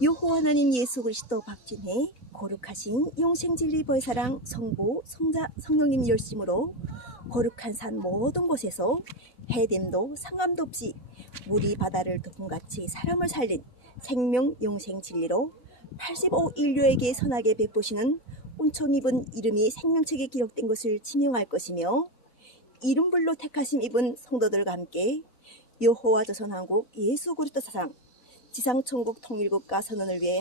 여호와 하나님 예수 그리스도 박진혜 거룩하신 영생진리 벌사랑 성부 성자 성령님 열심으로 거룩한 산 모든 곳에서 해됨도 상함도 없이 물이 바다를 덮음같이 사람을 살린 생명 영생 진리로 85 인류에게 선하게 베푸시는 은총 입은 이름이 생명책에 기록된 것을 지명할 것이며 이름불로 택하심 입은 성도들과 함께 여호와 조선한국 예수 그리스도 사상 지상천국 통일국가 선언을 위해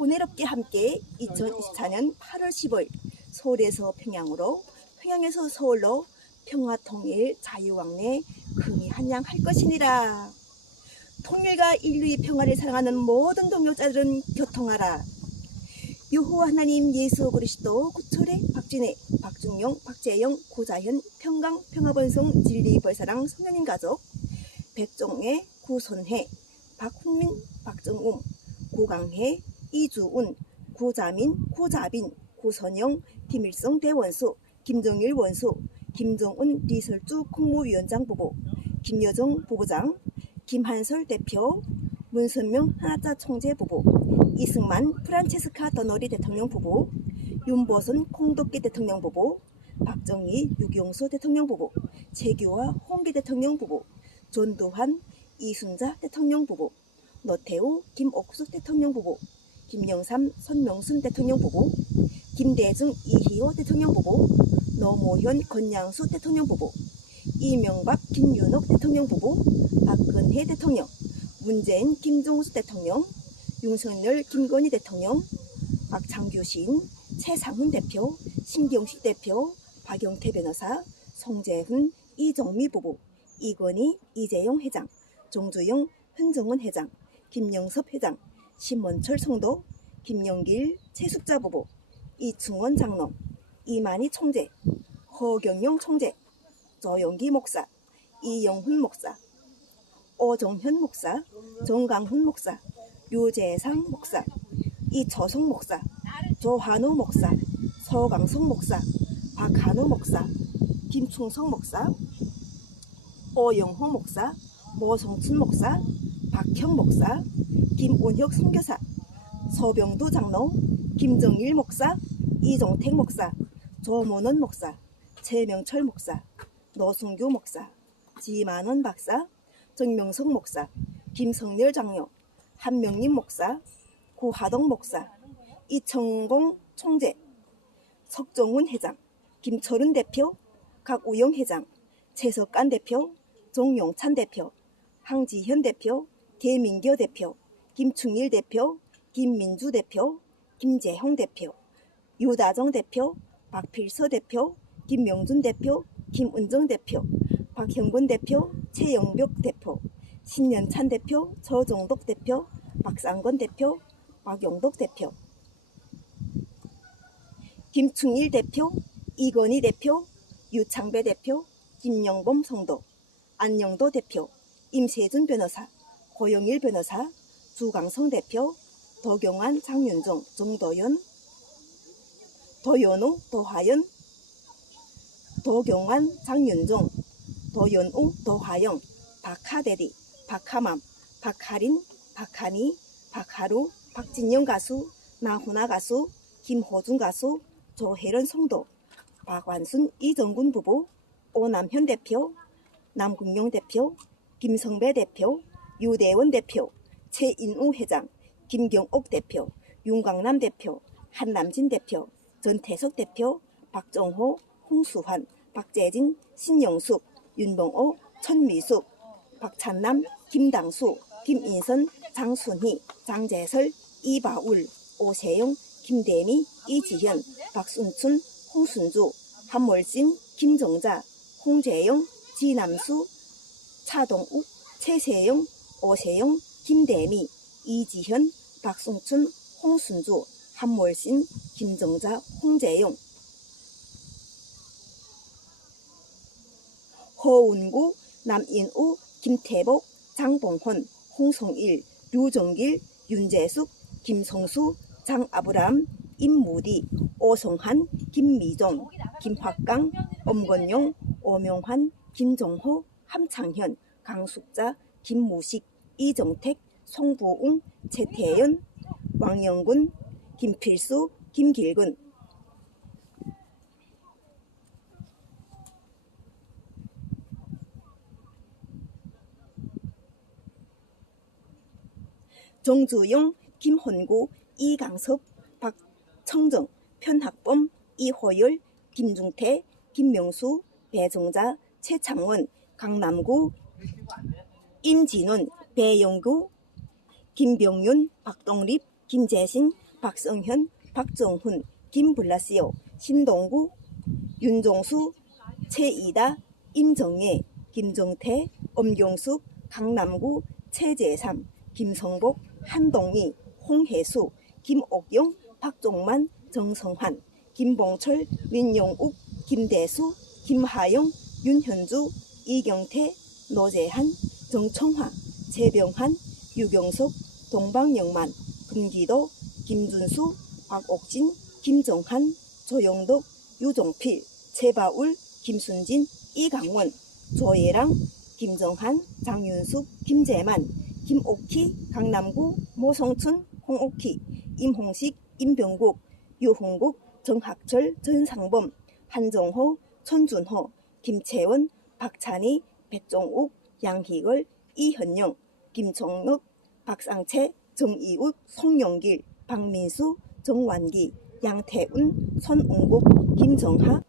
은혜롭게 함께 2024년 8월 15일 서울에서 평양으로 평양에서 서울로 평화통일 자유왕래 금이 한양할 것이니라. 통일과 인류의 평화를 사랑하는 모든 동역자들은 교통하라. 여호와 하나님 예수 그리스도 구철의 박진혜 박중용 박재영 고자현 평강 평화번성 진리벌사랑 성령님 가족 백종애 구손해 박훈민 박정웅 고강혜 이주운 구자민 구자빈 구선영 김일성 대원수 김정일 원수 김정은 리설주 국무위원장 부부 김여정 부부장 김한솔 대표 문선명 하나자 총재 부부 이승만 프란체스카 더너리 대통령 부부 윤보선 콩덕기 대통령 부부 박정희 유경수 대통령 부부 최규화 홍기 대통령 부부 전두환 이순자 대통령 부부 노태우 김옥숙 대통령 부부 김영삼 손명순 대통령 부부 김대중 이희호 대통령 부부 노모현 권양수 대통령 부부 이명박 김윤옥 대통령 부부 박근혜 대통령 문재인 김종수 대통령 윤석열 김건희 대통령 박창규 시인 최상훈 대표 신경식 대표 박영태 변호사 송재훈 이정미 부부 이건희 이재용 회장 정주영 현정원 회장 김영섭 회장 신문철 성도 김영길 최숙자 부부 이충원 장로 이만희 총재 허경영 총재 조영기 목사 이영훈 목사 오정현 목사 정강훈 목사 류재상 목사 이초성 목사 조한우 목사 서강성 목사 박한우 목사 김충성 목사 오영호 목사 모성춘 목사 박형 목사 김운혁 선교사 서병두 장로 김정일 목사 이종택 목사 조문원 목사 최명철 목사 노승규 목사 지만원 박사 정명석 목사 김성렬 장로 한명림 목사 구하동 목사 이청공 총재 석정훈 회장 김철은 대표 각우영 회장 최석간 대표 종용찬 대표 황지현 대표 개민교 대표 김충일 대표 김민주 대표 김재형 대표 유다정 대표 박필서 대표 김명준 대표 김은정 대표 박형근 대표 최영벽 대표 신년찬 대표 저종덕 대표 박상건 대표 박용덕 대표 김충일 대표 이건희 대표 유창배 대표 김영범 성도 안영도 대표 임세준 변호사 고영일 변호사 주강성 대표 도경환 장윤정 정도연 도연우 도화연 도경환 장윤정 도연우 도화영 박하대리 박하맘 박하린 박하니 박하루 박진영 가수 나훈아 가수 김호중 가수 조혜련 성도 박완순 이정군 부부 오남현 대표 남궁용 대표 김성배 대표 유대원 대표 최인우 회장 김경옥 대표 윤광남 대표 한남진 대표 전태석 대표 박정호 홍수환 박재진 신영숙 윤봉호 천미숙 박찬남 김당수 김인선 장순희 장재설 이바울 오세영 김대미 이지현 박순춘 홍순주 한몰신 김정자 홍재영 지남수 차동욱 최세영 오세영 김대미 이지현 박승춘 홍순주 한몰신 김정자 홍재영 허운구 남인우 김태복 장봉헌 홍성일 류정길 윤재숙 김성수 장아브람 임무디 오성한 김미종 김학강 엄건용 오명환 김정호 함창현 강숙자 김무식 이정택 송부웅, 최태연, 왕영군, 김필수, 김길근. 정주영, 김헌구, 이강섭, 박청정, 편학범, 이호열, 김중태, 김명수, 배정자, 최창원, 강남구, 임진원, 배영구, 김병윤, 박동립, 김재신, 박성현, 박정훈, 김블라시오, 신동구, 윤종수, 최이다, 임정예, 김정태, 엄경숙, 강남구, 최재삼, 김성복, 한동희, 홍혜수, 김옥영, 박종만, 정성환, 김봉철, 민영욱, 김대수, 김하영, 윤현주, 이경태, 노재한, 정청화, 최병환, 유경석, 동방영만, 금기도, 김준수, 박옥진, 김정한, 조영덕, 유종필, 최바울, 김순진, 이강원, 조예랑, 김정한, 장윤숙, 김재만, 김옥희, 강남구, 모성춘, 홍옥희, 임홍식, 임병국, 유홍국, 정학철, 전상범, 한정호, 천준호, 김채원, 박찬희, 백종욱, 양희걸, 이현영, 김종덕, 박상채, 정이웃, 송영길, 박민수, 정완기, 양태운, 손웅국, 김정하,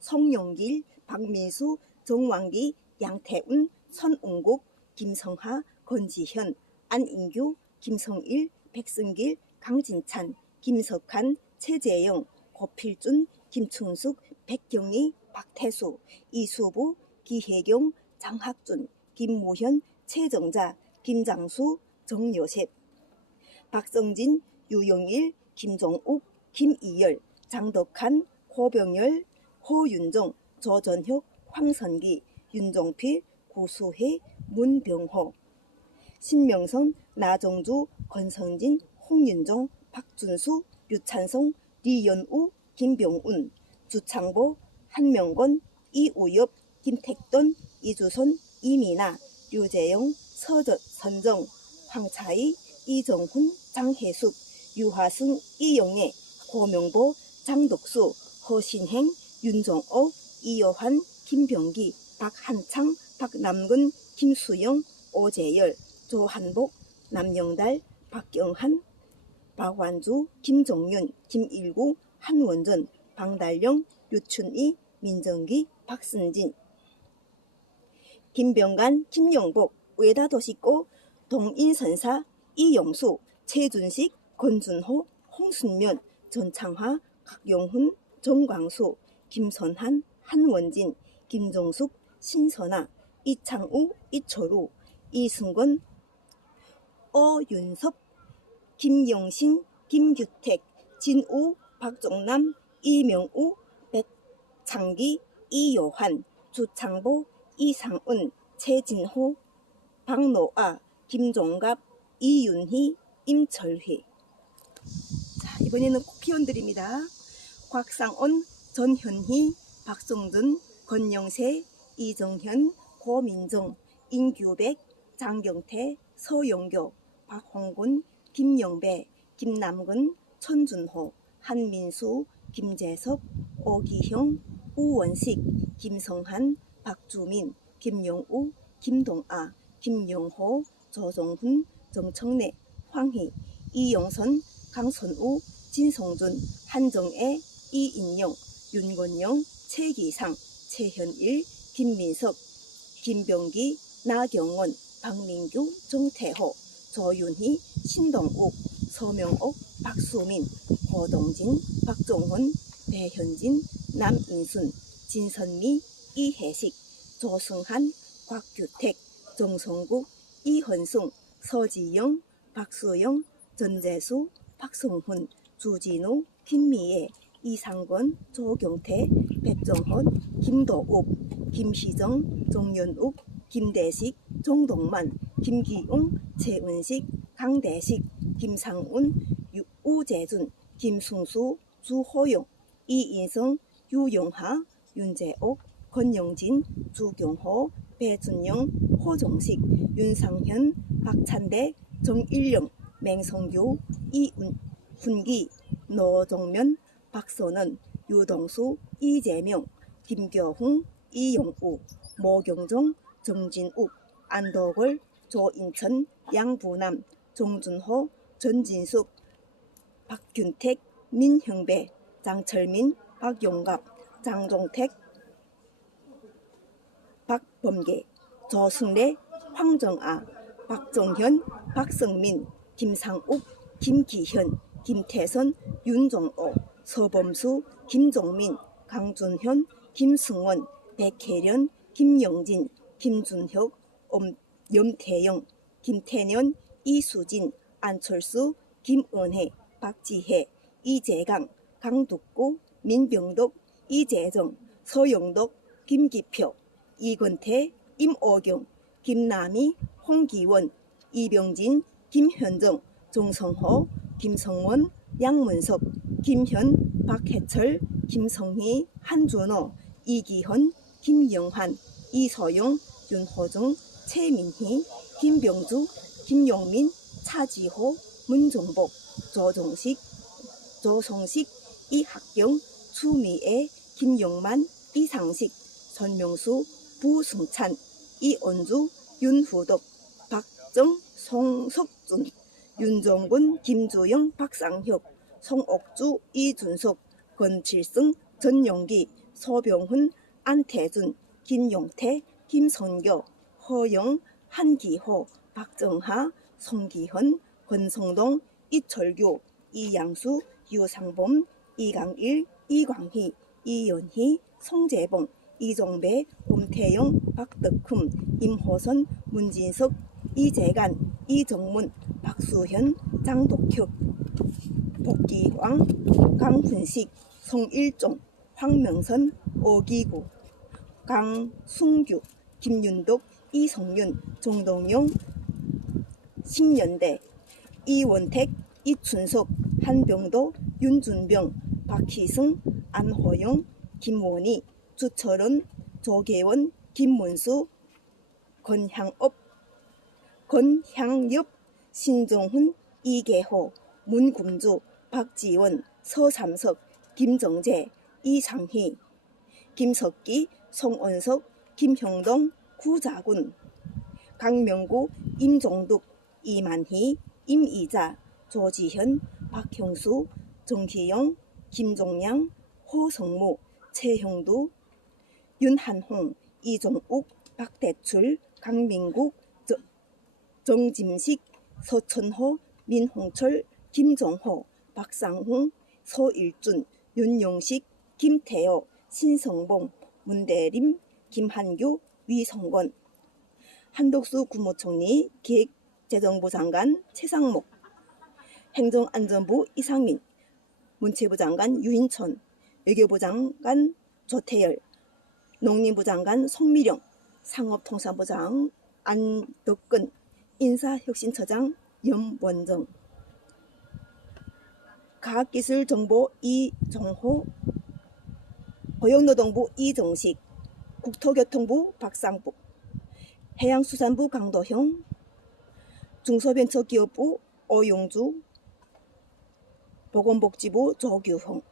송영길, 박민수, 정완기, 양태운, 손웅국, 김성하, 권지현, 안인규, 김성일, 백승길, 강진찬, 김석한, 최재영, 고필준, 김춘숙, 백경희, 박태수, 이수부, 기혜경, 장학준, 김무현, 최정자, 김장수, 정요셉, 박성진, 유영일, 김종욱, 김이열, 장덕한, 호병열, 호윤정, 조전혁, 황선기, 윤종필, 구수혜, 문병호, 신명선, 나정주, 권성진, 홍윤정, 박준수, 류찬성, 리연우, 김병운, 주창보, 한명건, 이우엽, 김택돈, 이주선, 이미나, 류재영, 선정, 황차희, 이정훈, 장혜숙, 유하승, 이영애, 고명보, 장덕수, 허신행, 윤정옥, 이여환, 김병기, 박한창, 박남근, 김수영, 오재열, 조한복, 남영달, 박경한, 박완주, 김종윤, 김일구, 한원전, 방달령, 류춘희, 민정기, 박승진, 김병간, 김영복, 외다도시고, 동인선사, 이영수, 최준식, 권준호, 홍순면, 전창화, 각용훈, 정광수, 김선한, 한원진, 김종숙, 신선아, 이창우, 이철우, 이승건, 어윤섭, 김영신, 김규택, 진우, 박종남, 이명우, 백창기, 이요한, 주창보, 이상은, 최진호, 박노아, 김종갑, 이윤희, 임철휘. 자, 이번에는 국회의원들입니다. 곽상온, 전현희, 박성준, 권영세, 이정현, 고민정, 인규백, 장경태, 서영교, 박홍근, 김영배, 김남근, 천준호, 한민수, 김재석, 오기형, 우원식, 김성한, 박주민, 김영우, 김동아, 김영호, 조정훈, 정청래, 황희, 이영선, 강선우, 진성준, 한정애, 이인영, 윤건영, 최기상, 최현일, 김민석, 김병기, 나경원, 박민규, 정태호, 조윤희, 신동욱, 서명옥, 박수민, 호동진, 박종훈, 배현진, 남인순, 진선미, 이혜식, 조승한, 곽규택, 정성국, 이헌승, 서지영, 박수영, 전재수, 박성훈, 주진우, 김미애, 이상권, 조경태, 백정헌, 김도욱, 김시정, 정연욱, 김대식, 정동만, 김기웅, 최은식, 강대식, 김상운, 우재준, 김승수, 주호용, 이인성, 유영하, 윤재옥, 권영진, 주경호, 배준영, 호정식, 윤상현, 박찬대, 정일영, 맹성규, 이훈기, 노정면, 박선원, 유동수, 이재명, 김교훈, 이용우, 모경종, 정진욱, 안도걸, 조인천, 양부남, 정준호, 전진숙, 박균택, 민형배, 장철민, 박용갑, 장종택, 박범계, 조승래, 황정아, 박정현, 박성민, 김상욱, 김기현, 김태선, 윤종호, 서범수, 김종민, 강준현, 김승원, 백혜련, 김영진, 김준혁, 염태영, 김태년, 이수진, 안철수, 김은혜, 박지혜, 이재강, 강두구, 민병덕, 이재정, 서영덕, 김기표, 이건태, 임오경, 김남희, 홍기원, 이병진, 김현정, 정성호, 김성원, 양문석, 김현, 박해철, 김성희, 한준호, 이기헌, 김영환, 이소영, 윤호정, 최민희, 김병주, 김용민, 차지호, 문종복, 조성식, 이학경, 추미애, 김용만, 이상식, 전명수, 부승찬, 이온주, 윤후덕, 박정, 송석준, 윤정근, 김주영, 박상혁, 송옥주, 이준석, 권칠승, 전용기, 소병훈, 안태준, 김용태, 김선교, 허영, 한기호, 박정하, 송기헌, 권성동, 이철규, 이양수, 유상범, 이강일, 이광희, 이연희, 송재봉, 이종배, 봄태영, 박덕흠, 임호선, 문진석, 이재간, 이정문, 박수현, 장독혁, 복기광, 강훈식, 송일종, 황명선, 오기구, 강승규, 김윤덕, 이성윤, 정동영, 신년대, 이원택, 이춘석, 한병도, 윤준병, 박희승, 안호영, 김원희, 주철은, 조계원, 김문수, 건향엽, 신종훈, 이계호, 문금주, 박지원, 서삼석, 김정재, 이상희, 김석기, 송원석, 김형동, 구자군, 강명구, 임종득, 이만희, 임이자, 조지현, 박형수, 정희영, 김종량, 호성무, 최형두, 윤한홍, 이종욱, 박대출, 강민국, 정짐식, 서천호, 민홍철, 김종호, 박상홍, 서일준, 윤용식, 김태호, 신성봉, 문대림, 김한규, 위성권, 한덕수 국무총리, 기획재정부 장관 최상목, 행정안전부 이상민, 문체부 장관 유인천, 외교부 장관 조태열, 농림부 장관 송미령, 상업통상부 장 안덕근, 인사혁신처장 염원정, 과학기술정보 이종호, 고용노동부 이정식, 국토교통부 박상복, 해양수산부 강도형, 중소벤처기업부 오용주, 보건복지부 조규홍,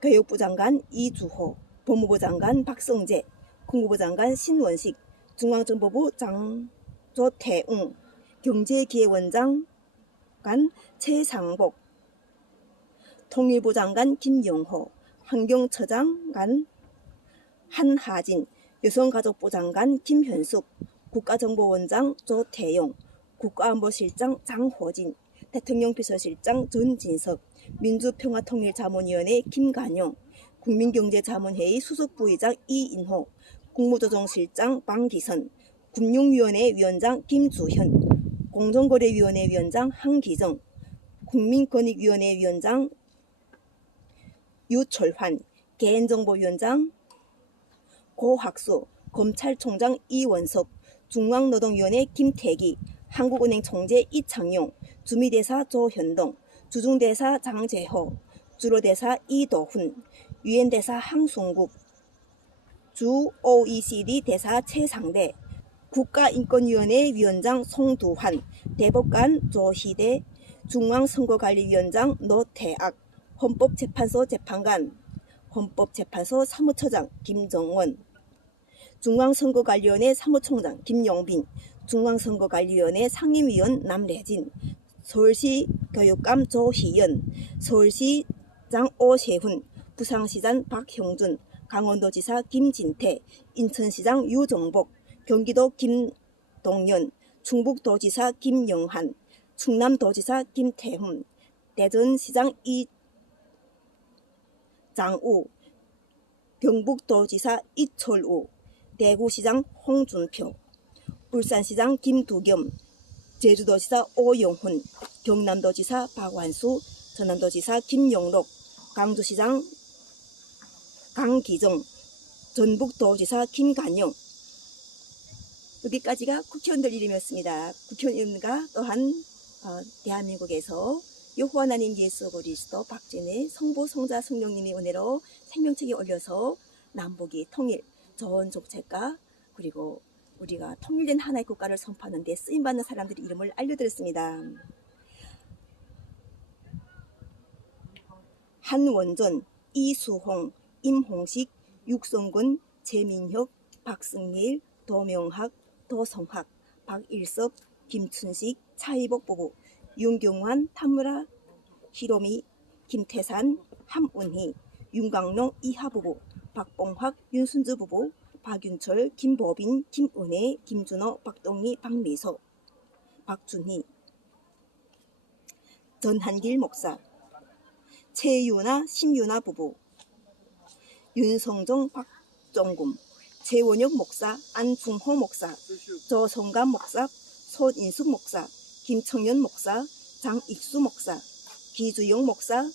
교육부 장관 이주호, 법무부 장관 박성재, 국무부 장관 신원식, 중앙정보부 장조태웅, 경제기획원장관 최상복, 통일부 장관 김영호, 환경처장관 한하진, 여성가족부 장관 김현숙, 국가정보원장 조태용, 국가안보실장 장호진, 대통령비서실장 전진석, 민주평화통일자문위원회 김관용, 국민경제자문회의 수석부의장 이인호, 국무조정실장 방기선, 금융위원회 위원장 김주현, 공정거래위원회 위원장 한기정, 국민권익위원회 위원장 유철환, 개인정보위원장 고학수, 검찰총장 이원석, 중앙노동위원회 김태기, 한국은행 총재 이창용, 주미대사 조현동, 주중대사 장재호, 주로대사 이도훈, 유엔대사 항송국, 주 OECD 대사 최상대, 국가인권위원회 위원장 송두환, 대법관 조희대, 중앙선거관리위원장 노태악, 헌법재판소 재판관, 헌법재판소 사무처장 김정원, 중앙선거관리위원회 사무총장 김용빈, 중앙선거관리위원회 상임위원 남래진, 서울시 교육감 조희연, 서울시장 오세훈, 부산시장 박형준, 강원도지사 김진태, 인천시장 유정복, 경기도 김동연, 충북도지사 김영한, 충남도지사 김태흠, 대전시장 이장우, 경북도지사 이철우, 대구시장 홍준표, 울산시장 김두겸, 제주도지사 오영훈, 경남도지사 박완수, 전남도지사 김용록, 강주시장 강기정, 전북도지사 김간영. 여기까지가 국회의원들 이름이었습니다. 국회의원 이름과 또한 대한민국에서 여호와 하나님 예수 그리스도 박제내 성부 성자 성령님이 은혜로 생명책에 올려서 남북이 통일, 좋은 족책과 그리고 우리가 통일된 하나의 국가를 선포하는 데 쓰임받는 사람들의 이름을 알려드렸습니다. 한원전, 이수홍, 임홍식, 육성군, 재민혁, 박승일, 도명학, 도성학, 박일섭, 김춘식, 차이복 부부, 윤경환, 타무라, 히로미, 김태산, 함운희, 윤강롱, 이하 부부, 박봉학, 윤순주 부부, 박윤철, 김보빈, 김은혜, 김준호, 박동희, 박미소, 박준희, 전한길 목사, 최유나, 심유나 부부, 윤성종, 박종금, 최원혁 목사, 안풍호 목사, 조성감 목사, 손인숙 목사, 김청년 목사, 장익수 목사, 기주영 목사,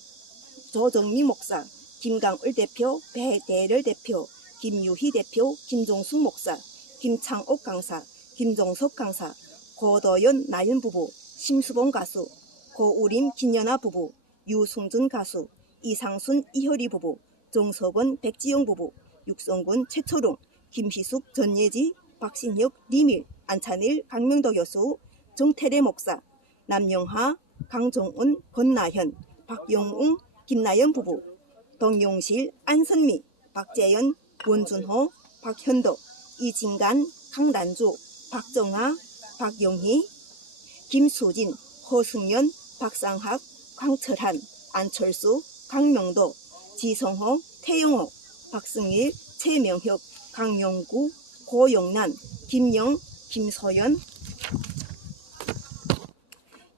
조정미 목사, 김강을 대표, 배대열 대표, 김유희 대표, 김종숙 목사, 김창옥 강사, 김종석 강사, 고도연 나연 부부, 심수봉 가수, 고우림 김연아 부부, 유승준 가수, 이상순 이효리 부부, 정석원 백지영 부부, 육성군 최초롱, 김희숙 전예지, 박신혁 리밀, 안찬일 강명도 교수, 정태래 목사, 남영하 강정은 권나현, 박영웅 김나연 부부, 동용실 안선미, 박재현 원준호, 박현도, 이진간 강란주, 박정하, 박영희, 김수진, 허승연, 박상학, 강철한, 안철수, 강명도, 지성호, 태영호, 박승일, 최명혁, 강용구, 고영란, 김영, 김소연,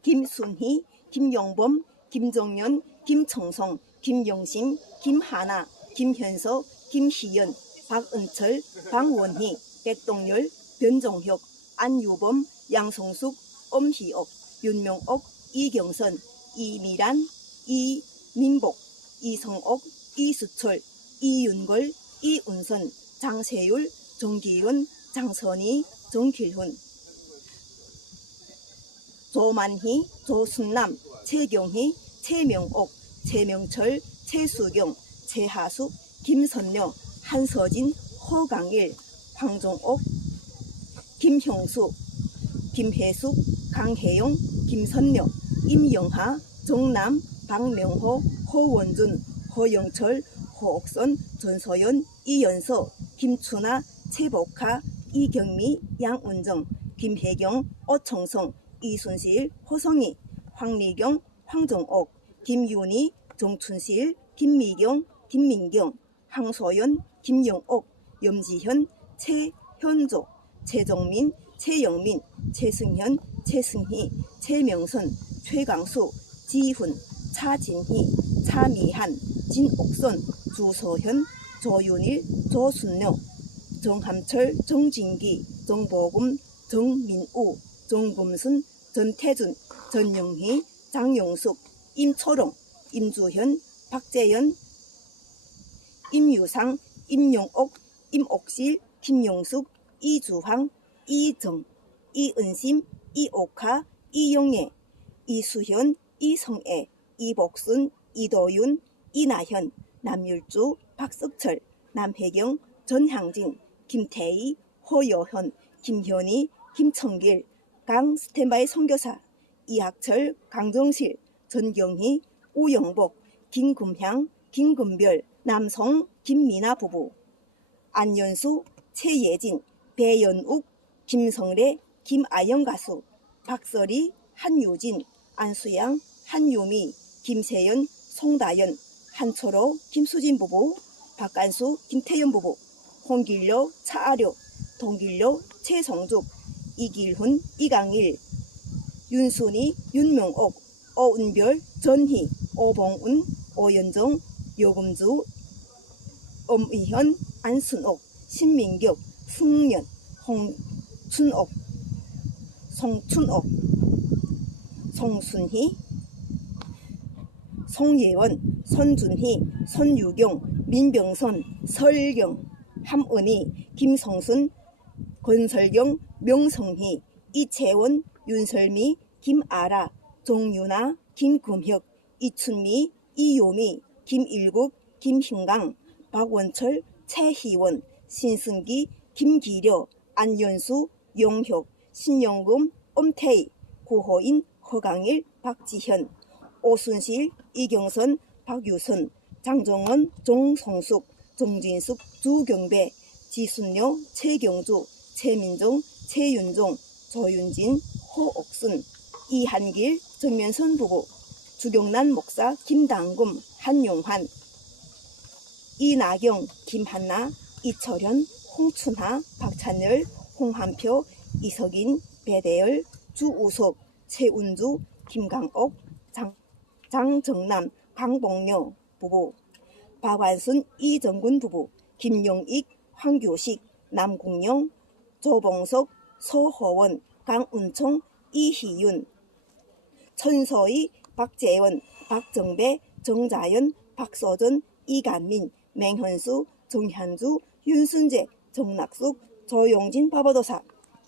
김순희, 김용범, 김정연, 김청성, 김영심, 김하나, 김현석, 김희연, 박은철, 방원희, 백동열, 변종혁, 안유범, 양성숙, 엄희옥, 윤명옥, 이경선, 이미란, 이민복, 이성옥, 이수철, 이윤걸, 이운선, 장세율, 정기윤, 장선희, 정길훈, 조만희, 조순남, 최경희, 최명옥, 최명철, 최수경, 최하숙, 김선녀, 한서진, 허강일, 황종옥, 김형수, 김혜숙, 강혜영, 김선녀, 임영하, 정남, 박명호, 허원준, 허영철, 허옥선, 전소연, 이연서, 김춘아, 최복하, 이경미, 양운정, 김혜경, 오청성, 이순실, 호성희, 황리경, 황정옥, 김윤희, 정춘실, 김미경, 김민경, 황소연, 김영옥, 염지현, 최현조, 최정민, 최영민, 최승현, 최승희, 최명선, 최강수, 지훈, 차진희, 차미한, 진옥선, 주서현, 조윤일, 조순녀, 정함철, 정진기, 정보금, 정민우, 정금순, 전태준, 전영희, 장용숙, 임초롱, 임주현, 박재현, 임유상, 임용옥, 임옥실, 김용숙, 이주황, 이정, 이은심, 이옥하, 이영애, 이수현, 이성애, 이복순, 이도윤, 이나현, 남율주, 박석철, 남혜경, 전향진, 김태희, 허여현, 김현희, 김청길, 강 스탠바이 선교사, 이학철, 강정실, 전경희, 우영복, 김금향, 김금별, 남성, 김미나 부부, 안연수, 최예진, 배연욱, 김성래, 김아영 가수, 박설희, 한유진, 안수양, 한유미, 김세연, 송다연, 한초로, 김수진 부부, 박간수, 김태연 부부, 홍길료, 차아료, 동길료, 최성죽, 이길훈, 이강일, 윤순이, 윤명옥, 오은별, 전희, 오봉운, 오연정, 요금주, 엄의현, 안순옥, 신민격, 승년, 홍춘옥, 송춘옥, 송순희, 송예원, 손준희, 손유경, 민병선, 설경, 함은희, 김성순, 권설경, 명성희, 이채원, 윤설미, 김아라, 종윤아, 김금혁, 이춘미, 이요미, 김일국, 김hin강, 박원철, 최희원, 신승기, 김기려, 안연수, 용혁, 신영금, 엄태희, 고호인, 허강일, 박지현, 오순실, 이경선, 박유선, 장정원, 종성숙, 정진숙, 주경배, 지순녀, 최경주, 최민정, 최윤종, 조윤진, 호옥순, 이한길, 정면선 부부, 주경란 목사, 김당금, 한용환, 이나경, 김한나, 이철현, 홍춘하, 박찬열, 홍한표, 이석인, 배대열, 주우석, 최운주, 김강옥, 장정남, 강봉녀 부부, 박완순, 이정군 부부, 김용익, 황교식, 남국영, 조봉석, 소호원, 강운총, 이희윤, 천서희, 박재원, 박정배, 정자연, 박서전, 이간민, 맹현수, 정현주, 윤순재, 정낙숙, 조용진 바바도사,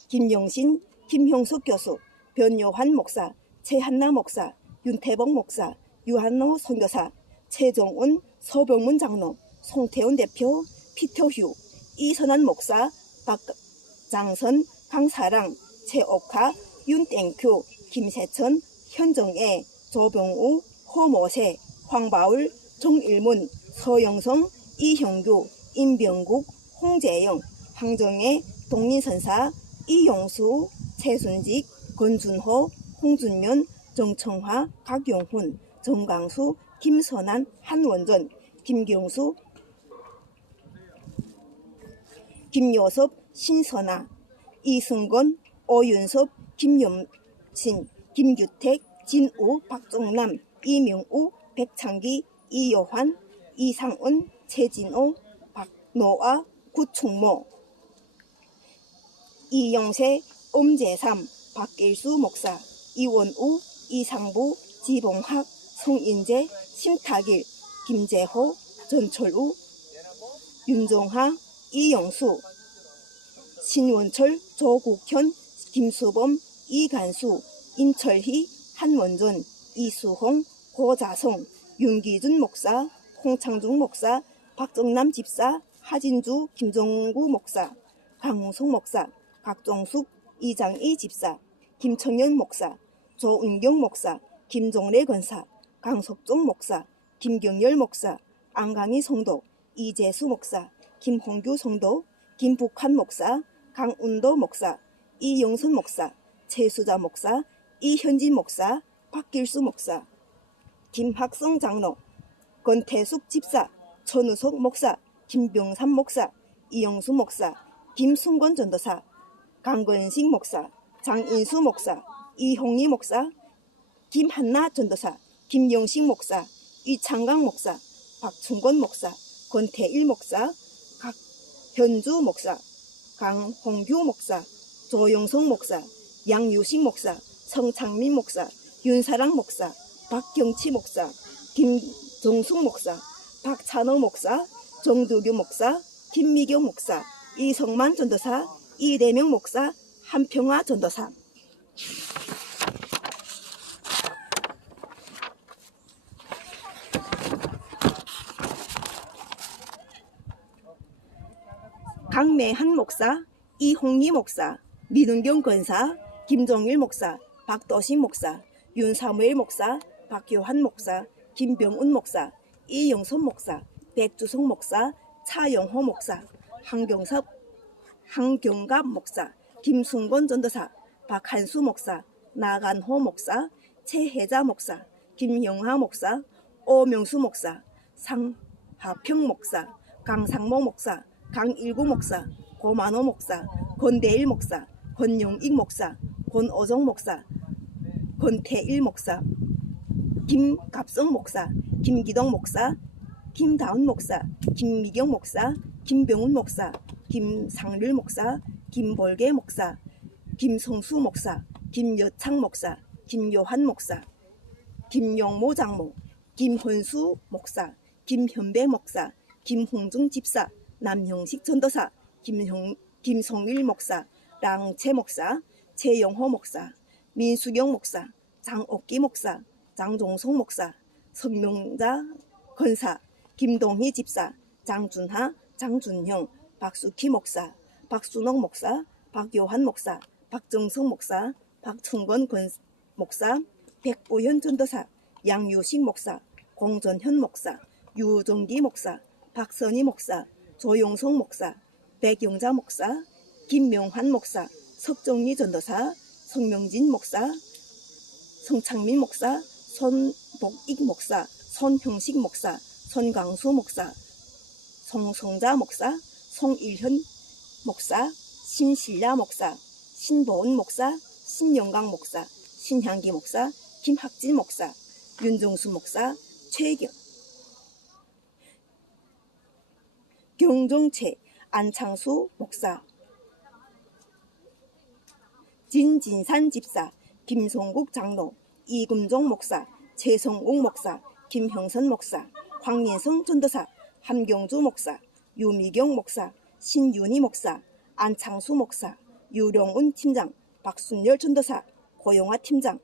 김영신, 김형석 교수, 변요한 목사, 최한나 목사, 윤태봉 목사, 유한노 선교사, 최정운, 서병문 장로, 송태훈 대표, 피터휴, 이선한 목사, 박장선, 강사랑, 최옥하, 윤땡큐, 김세천, 현정애, 조병우, 허모세, 황바울, 정일문, 서영성, 이형규, 임병국, 홍재영, 황정애, 동민선사, 이용수, 최순직, 권준호, 홍준면, 정청화, 각용훈, 정강수, 김선한, 한원전, 김경수, 김요섭, 신선아, 이승건, 오윤섭, 김염신, 김규택, 진우, 박종남, 이명우, 백창기, 이요환, 이상은, 최진호, 박노아, 구충모, 이영세, 엄재삼, 박길수 목사, 이원우, 이상부, 지봉학, 송인재, 심탁일, 김재호, 전철우, 윤종하, 이영수, 신원철, 조국현, 김수범, 이간수, 임철희, 한원전, 이수홍, 고자성, 윤기준 목사, 홍창중 목사, 박정남 집사, 하진주, 김종구 목사, 강홍석 목사, 각종숙, 이장희 집사, 김청년 목사, 조은경 목사, 김종래 권사, 강석종 목사, 김경열 목사, 안강희 성도, 이재수 목사, 김홍규 성도, 김북한 목사, 강운도 목사, 이영선 목사, 최수자 목사, 이현진 목사, 박길수 목사, 김학성 장로, 권태숙 집사, 천우석 목사, 김병삼 목사, 이영수 목사, 김순권 전도사, 강건식 목사, 장인수 목사, 이홍희 목사, 김한나 전도사, 김영식 목사, 이창강 목사, 박충권 목사, 권태일 목사, 박현주 목사, 강홍규 목사, 조영성 목사, 양유식 목사, 성창민 목사, 윤사랑 목사, 박경치 목사, 김종숙 목사, 박찬호 목사, 정두규 목사, 김미경 목사, 이성만 전도사, 이대명 목사, 한평화 전도사. 강매한 목사, 이홍리 목사, 민은경 권사, 김종일 목사, 박도신 목사, 윤사무엘 목사, 박효한 목사, 김병운 목사, 이영선 목사, 백주성 목사, 차영호 목사, 한경갑 목사, 김순곤 전도사, 박한수 목사, 나간호 목사, 최혜자 목사, 김영하 목사, 오명수 목사, 상하평 목사, 강상모 목사, 강일구 목사, 고만호 목사, 권대일 목사, 권용익 목사, 권오정 목사, 권태일 목사, 김갑성 목사, 김기동 목사, 김다운 목사, 김미경 목사, 김병훈 목사, 김상률 목사, 김볼계 목사, 김성수 목사, 김여창 목사, 김요한 목사, 김용모 장모, 김헌수 목사, 김현배 목사, 김홍중 집사, 남형식 전도사, 김성일 목사, 랑채 목사, 최영호 목사, 민수경 목사, 장옥기 목사, 장종성 목사, 선명자 권사, 김동희 집사, 장준하, 장준형, 박수키 목사, 박순옥 목사, 박요한 목사, 박정성 목사, 박충건 목사, 백보현 전도사, 양유식 목사, 공전현 목사, 유종기 목사, 박선희 목사, 조용성 목사, 백용자 목사, 김명환 목사, 석정리 전도사, 성명진 목사, 성창민 목사, 손복익 목사, 손형식 목사, 손광수 목사, 송성자 목사, 송일현 목사, 신실야 목사, 신보은 목사, 신영강 목사, 신향기 목사, 김학진 목사, 윤종수 목사, 경종채, 안창수 목사, 진진산 집사, 김송국 장로, 이금종 목사, 최성옥 목사, 김형선 목사, 황인성 전도사, 함경주 목사, 유미경 목사, 신윤희 목사, 안창수 목사, 유령운 팀장, 박순열 전도사, 고용화 팀장,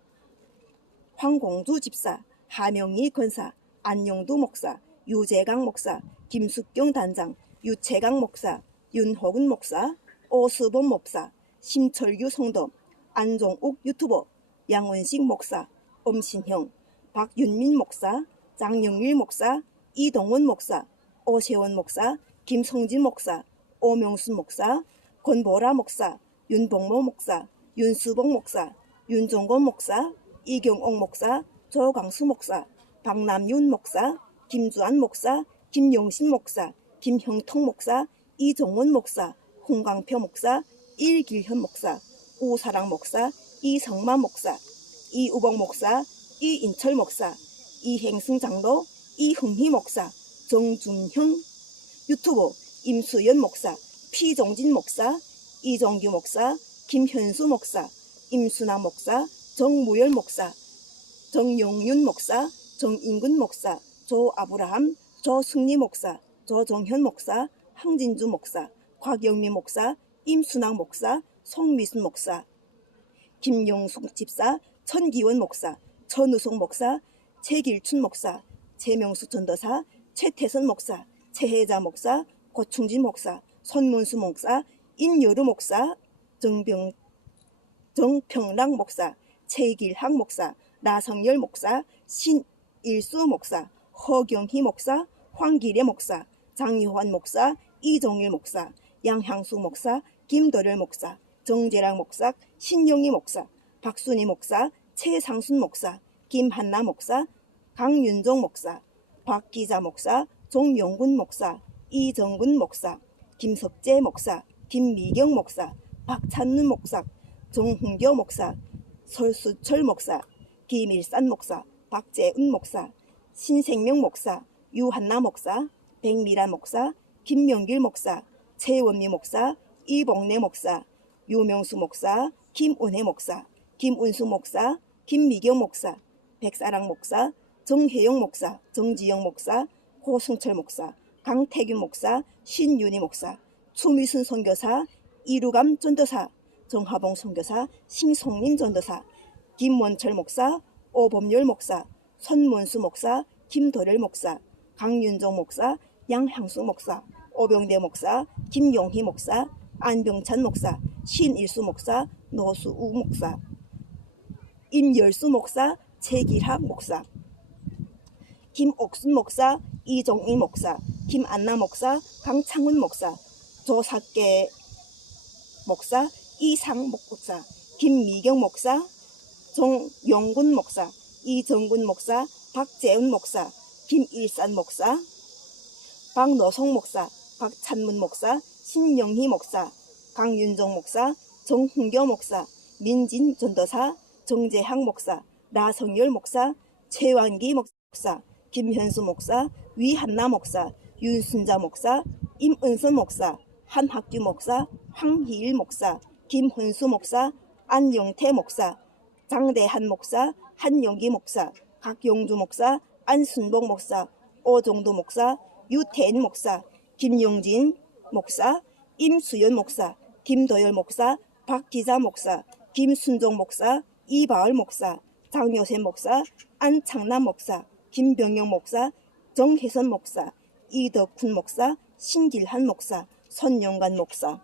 황공주 집사, 하명희 권사, 안용두 목사, 유재강 목사, 김숙경 단장, 유채강 목사, 윤호근 목사, 오수범 목사, 심철규 성도, 안종욱 유튜버, 양원식 목사, 엄신형, 박윤민 목사, 장영일 목사, 이동원 목사, 오세원 목사, 김성진 목사, 오명순 목사, 권보라 목사, 윤봉모 목사, 윤수봉 목사, 윤종건 목사, 이경옥 목사, 조광수 목사, 박남윤 목사, 김주한 목사, 김용신 목사, 김형통 목사, 이종원 목사, 홍광표 목사, 일길현 목사, 우사랑 목사, 이성만 목사, 이우봉 목사, 이인철 목사, 이행승 장로, 이흥희 목사, 정준형 유튜브, 임수연 목사, 피종진 목사, 이종규 목사, 김현수 목사, 임순아 목사, 정무열 목사, 정용윤 목사, 정인근 목사, 조아브라함, 조승리 목사, 조정현 목사, 황진주 목사, 곽영미 목사, 임순학 목사, 송미순 목사, 김용숙 집사, 천기원 목사, 천우송 목사, 최길춘 목사, 최명수 전도사, 최태선 목사, 최혜자 목사, 고충진 목사, 손문수 목사, 임여루 목사, 정평락 목사, 최길학 목사, 나성열 목사, 신일수 목사, 허경희 목사, 황기래 목사, 장유환 목사, 이종일 목사, 양향수 목사, 김도렬 목사, 정재랑 목사, 신영희 목사, 박순희 목사, 최상순 목사, 김한나 목사, 강윤종 목사, 박기자 목사, 종용군 목사, 이정근 목사, 김석재 목사, 김미경 목사, 박찬nun 목사, 정훈교 목사, 설수철 목사, 김일산 목사, 박재은 목사, 신생명 목사, 유한나 목사, 백미라 목사, 김명길 목사, 최원미 목사, 이봉래 목사, 유명수 목사, 김은혜 목사, 김운수 목사, 김미경 목사, 백사랑 목사, 정혜영 목사, 정지영 목사, 고승철 목사, 강태균 목사, 신윤희 목사, 추미순 선교사, 이루감 전도사, 정하봉 선교사, 심송림 전도사, 김원철 목사, 오범열 목사, 손문수 목사, 김도렬 목사, 강윤종 목사, 양향수 목사, 오병대 목사, 김용희 목사, 안병찬 목사, 신일수 목사, 노수우 목사, 임열수 목사, 최길학 목사, 김옥순 목사, 이종일 목사, 김안나 목사, 강창훈 목사, 조삭계 목사, 이상목 목사, 김미경 목사, 정용군 목사, 이정군 목사, 박재훈 목사, 김일산 목사, 박노송 목사, 박찬문 목사, 신영희 목사, 강윤종 목사, 정훈교 목사, 민진 전도사, 정재학 목사, 나성열 목사, 최완기 목사, 김현수 목사, 위한나 목사, 윤순자 목사, 임은선 목사, 한학규 목사, 황희일 목사, 김훈수 목사, 안영태 목사, 장대한 목사, 한영기 목사, 각용주 목사, 안순복 목사, 오종도 목사, 유태인 목사, 김용진 목사, 임수연 목사, 김도열 목사, 박기자 목사, 김순종 목사, 이바을 목사, 장요셉 목사, 안창남 목사, 김병영 목사, 정혜선 목사, 이덕훈 목사, 신길한 목사, 손영관 목사.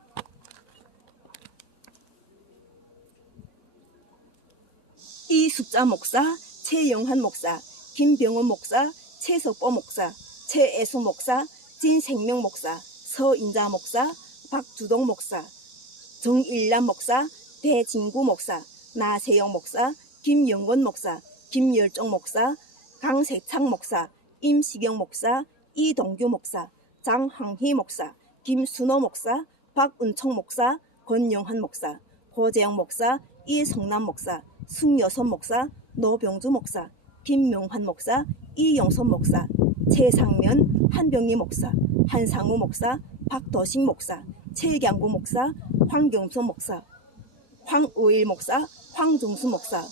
이숙자 목사, 최영환 목사, 김병원 목사, 최석보 목사, 최애수 목사, 진생명 목사, 서인자 목사, 박주동 목사, 정일남 목사, 배진구 목사, 나세영 목사, 김영건 목사, 김열종 목사, 강세창 목사, 임시경 목사, 이동규 목사, 장항희 목사, 김순호 목사, 박은총 목사, 권영환 목사, 고재영 목사, 이성남 목사, 순여선 목사, 노병주 목사, 김명환 목사, 이영선 목사, 최상면, 한병희 목사, 한상우 목사, 박도식 목사, 최경구 목사, 황경수 목사, 황우일 목사, 황종수 목사,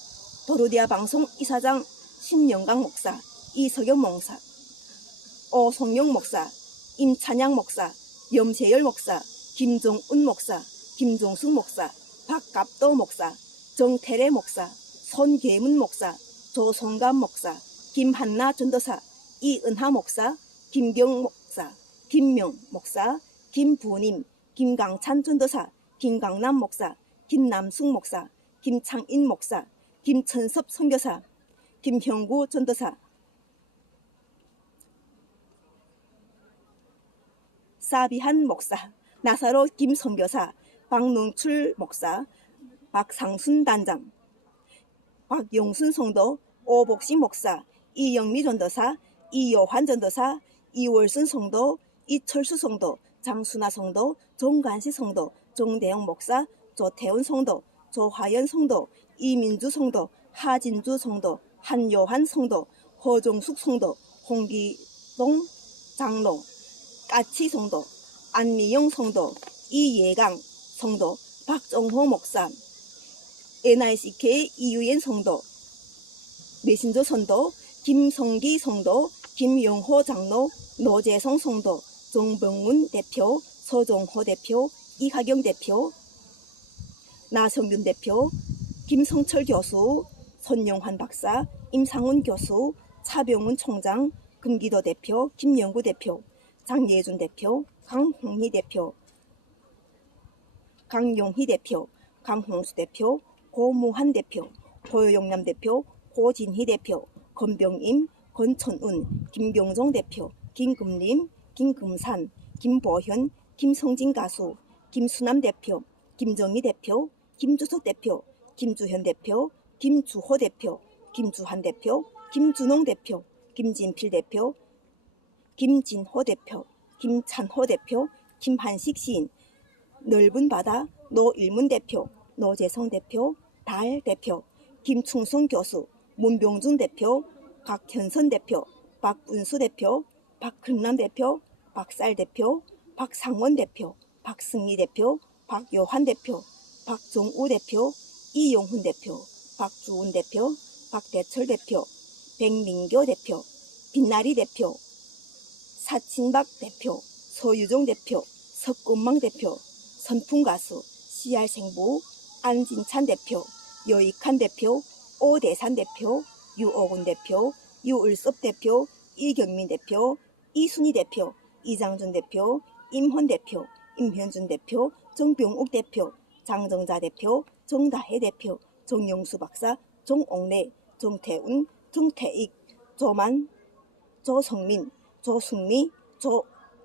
도르디아 방송 이사장 신영강 목사, 이석영 목사, 오송영 목사, 임찬양 목사, 염세열 목사, 김종운 목사, 김종숙 목사, 박갑도 목사, 정태래 목사, 손계문 목사, 조성감 목사, 김한나 전도사, 이은하 목사, 김경 목사, 김명 목사, 김부님, 김강찬 전도사, 김강남 목사, 김남숙 목사, 김창인 목사, 김천섭 선교사, 김형구 전도사, 사비한 목사, 나사로 김 선교사, 박농출 목사, 박상순 단장, 박용순 성도, 오복식 목사, 이영미 전도사, 이요환 전도사, 이월순 성도, 이철수 성도, 장순아 성도, 정관시 성도, 정대영 목사, 조태훈 성도, 조화연 성도, 이민주 성도, 하진주 성도, 한요한 성도, 허종숙 성도, 홍기동 장로, 까치 성도, 안미영 성도, 이예강 성도, 박정호 목사, NICK 이유엔 성도, 메신저 성도, 김성기 성도, 김용호 장로, 노재성 성도, 정병훈 대표, 서종호 대표, 이하경 대표, 나성균 대표, 김성철 교수, 손영환 박사, 임상훈 교수, 차병훈 총장, 금기도 대표, 김영구 대표, 장예준 대표, 강홍희 대표, 강용희 대표, 강홍수 대표, 고무한 대표, 고용남 대표, 고진희 대표, 권병임, 권천운, 김경종 대표, 김금림, 김금산, 김보현, 김성진 가수, 김수남 대표, 김정희 대표, 김주석 대표, 김주현 대표, 김주호 대표, 김주한 대표, 김준홍 대표, 김진필 대표, 김진호 대표, 김찬호 대표, 김한식 시인, 넓은 바다 노일문 대표, 노재성 대표, 달 대표, 김충성 교수, 문병준 대표, 박현선 대표, 박분수 대표, 박근남 대표, 박살 대표, 박상원 대표, 박승미 대표, 박요한 대표, 박종우 대표, 이용훈 대표, 박주훈 대표, 박대철 대표, 백민교 대표, 빛나리 대표, 사친박 대표, 소유종 대표, 석군망 대표, 선풍가수, CR생부, 안진찬 대표, 여익한 대표, 오대산 대표, 유오군 대표, 유을섭 대표, 이경민 대표, 이순희 대표, 이장준 대표, 임헌 대표, 임현준 대표, 정병욱 대표, 장정자 대표, 정다혜 대표, 정영수 박사, 정옥래, 정태운, 정태익, 조만, 조성민, 조승미,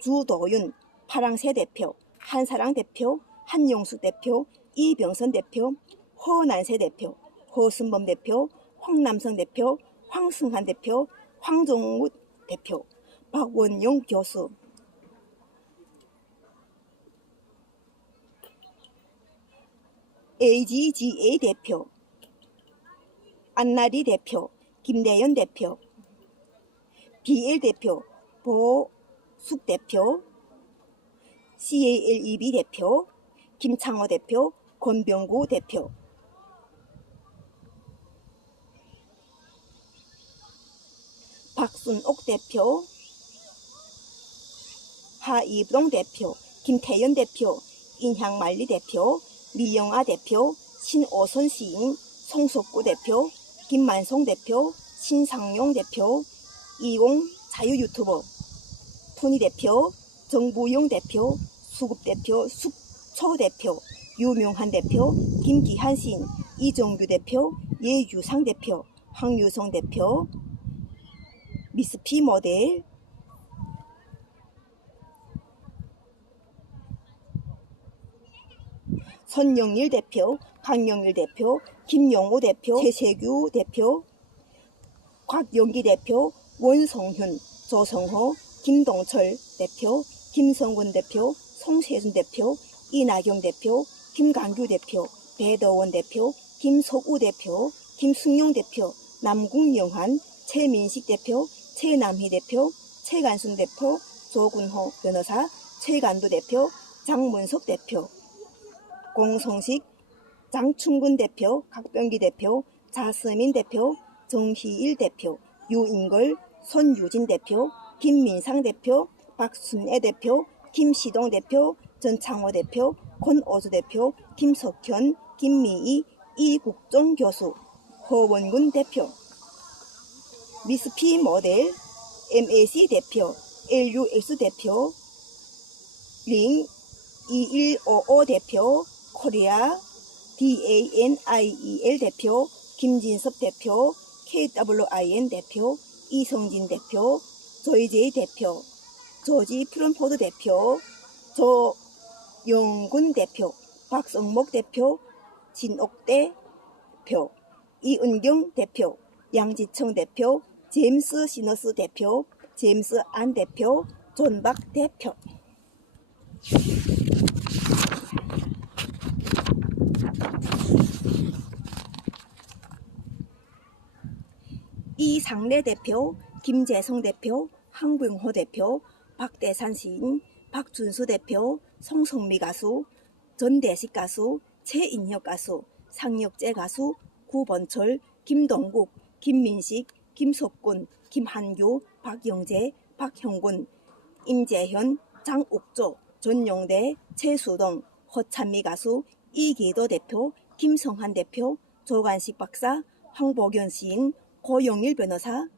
주도윤, 파랑새 대표, 한사랑 대표, 한용수 대표, 이병선 대표, 허난세 대표, 허순범 대표, 황남성 대표, 황승한 대표, 황종우 대표, 박원용 교수, AGGA 대표, 안나리 대표, 김대연 대표, BL 대표, 보숙 대표, CALEB 대표, 김창호 대표, 권병구 대표, 박순옥 대표, 하이브동 대표, 김태연 대표, 인향만리 대표, 미영아 대표, 신오선 시인, 송석구 대표, 김만송 대표, 신상용 대표, 이공 자유 유튜버, 토니 대표, 정부용 대표, 수급 대표, 숙초 대표, 유명한 대표, 김기한 시인, 이정규 대표, 예유상 대표, 황유성 대표, 미스피 모델, 손영일 대표, 강영일 대표, 김영호 대표, 최세규 대표, 곽용기 대표, 원성훈, 조성호, 김동철 대표, 김성군 대표, 송세준 대표, 이나경 대표, 김강규 대표, 배도원 대표, 김석우 대표, 김승용 대표, 남궁영환, 최민식 대표, 최남희 대표, 최간순 대표, 조군호 변호사, 최간도 대표, 장문석 대표, 공성식, 장충근 대표, 각병기 대표, 자스민 대표, 정희일 대표, 유인걸, 손유진 대표, 김민상 대표, 박순애 대표, 김시동 대표, 전창호 대표, 권오수 대표, 김석현, 김미희, 이국종 교수, 허원군 대표, 미스피 모델, MAC 대표, LUX 대표, 링 2155 대표, 코리아 DANIEL 대표, 김진섭 대표, KWIN 대표, 이성진 대표, 조이제이 대표, 조지 프론포드 대표, 조영군 대표, 박성목 대표, 진옥대 대표, 이은경 대표, 양지청 대표, 제임스 시너스 대표, 제임스 안 대표, 존박 대표. 이상래 대표, 김재성 대표, 황병호 대표, 박대산 시인, 박준수 대표, 송성미 가수, 전대식 가수, 최인혁 가수, 상혁재 가수, 구본철, 김동국, 김민식, 김석군, 김한규, 박영재, 박형군, 임재현, 장욱조, 전용대, 최수동, 허찬미 가수, 이기도 대표, 김성한 대표, 조관식 박사, 황복연 시인, 고영일 변호사,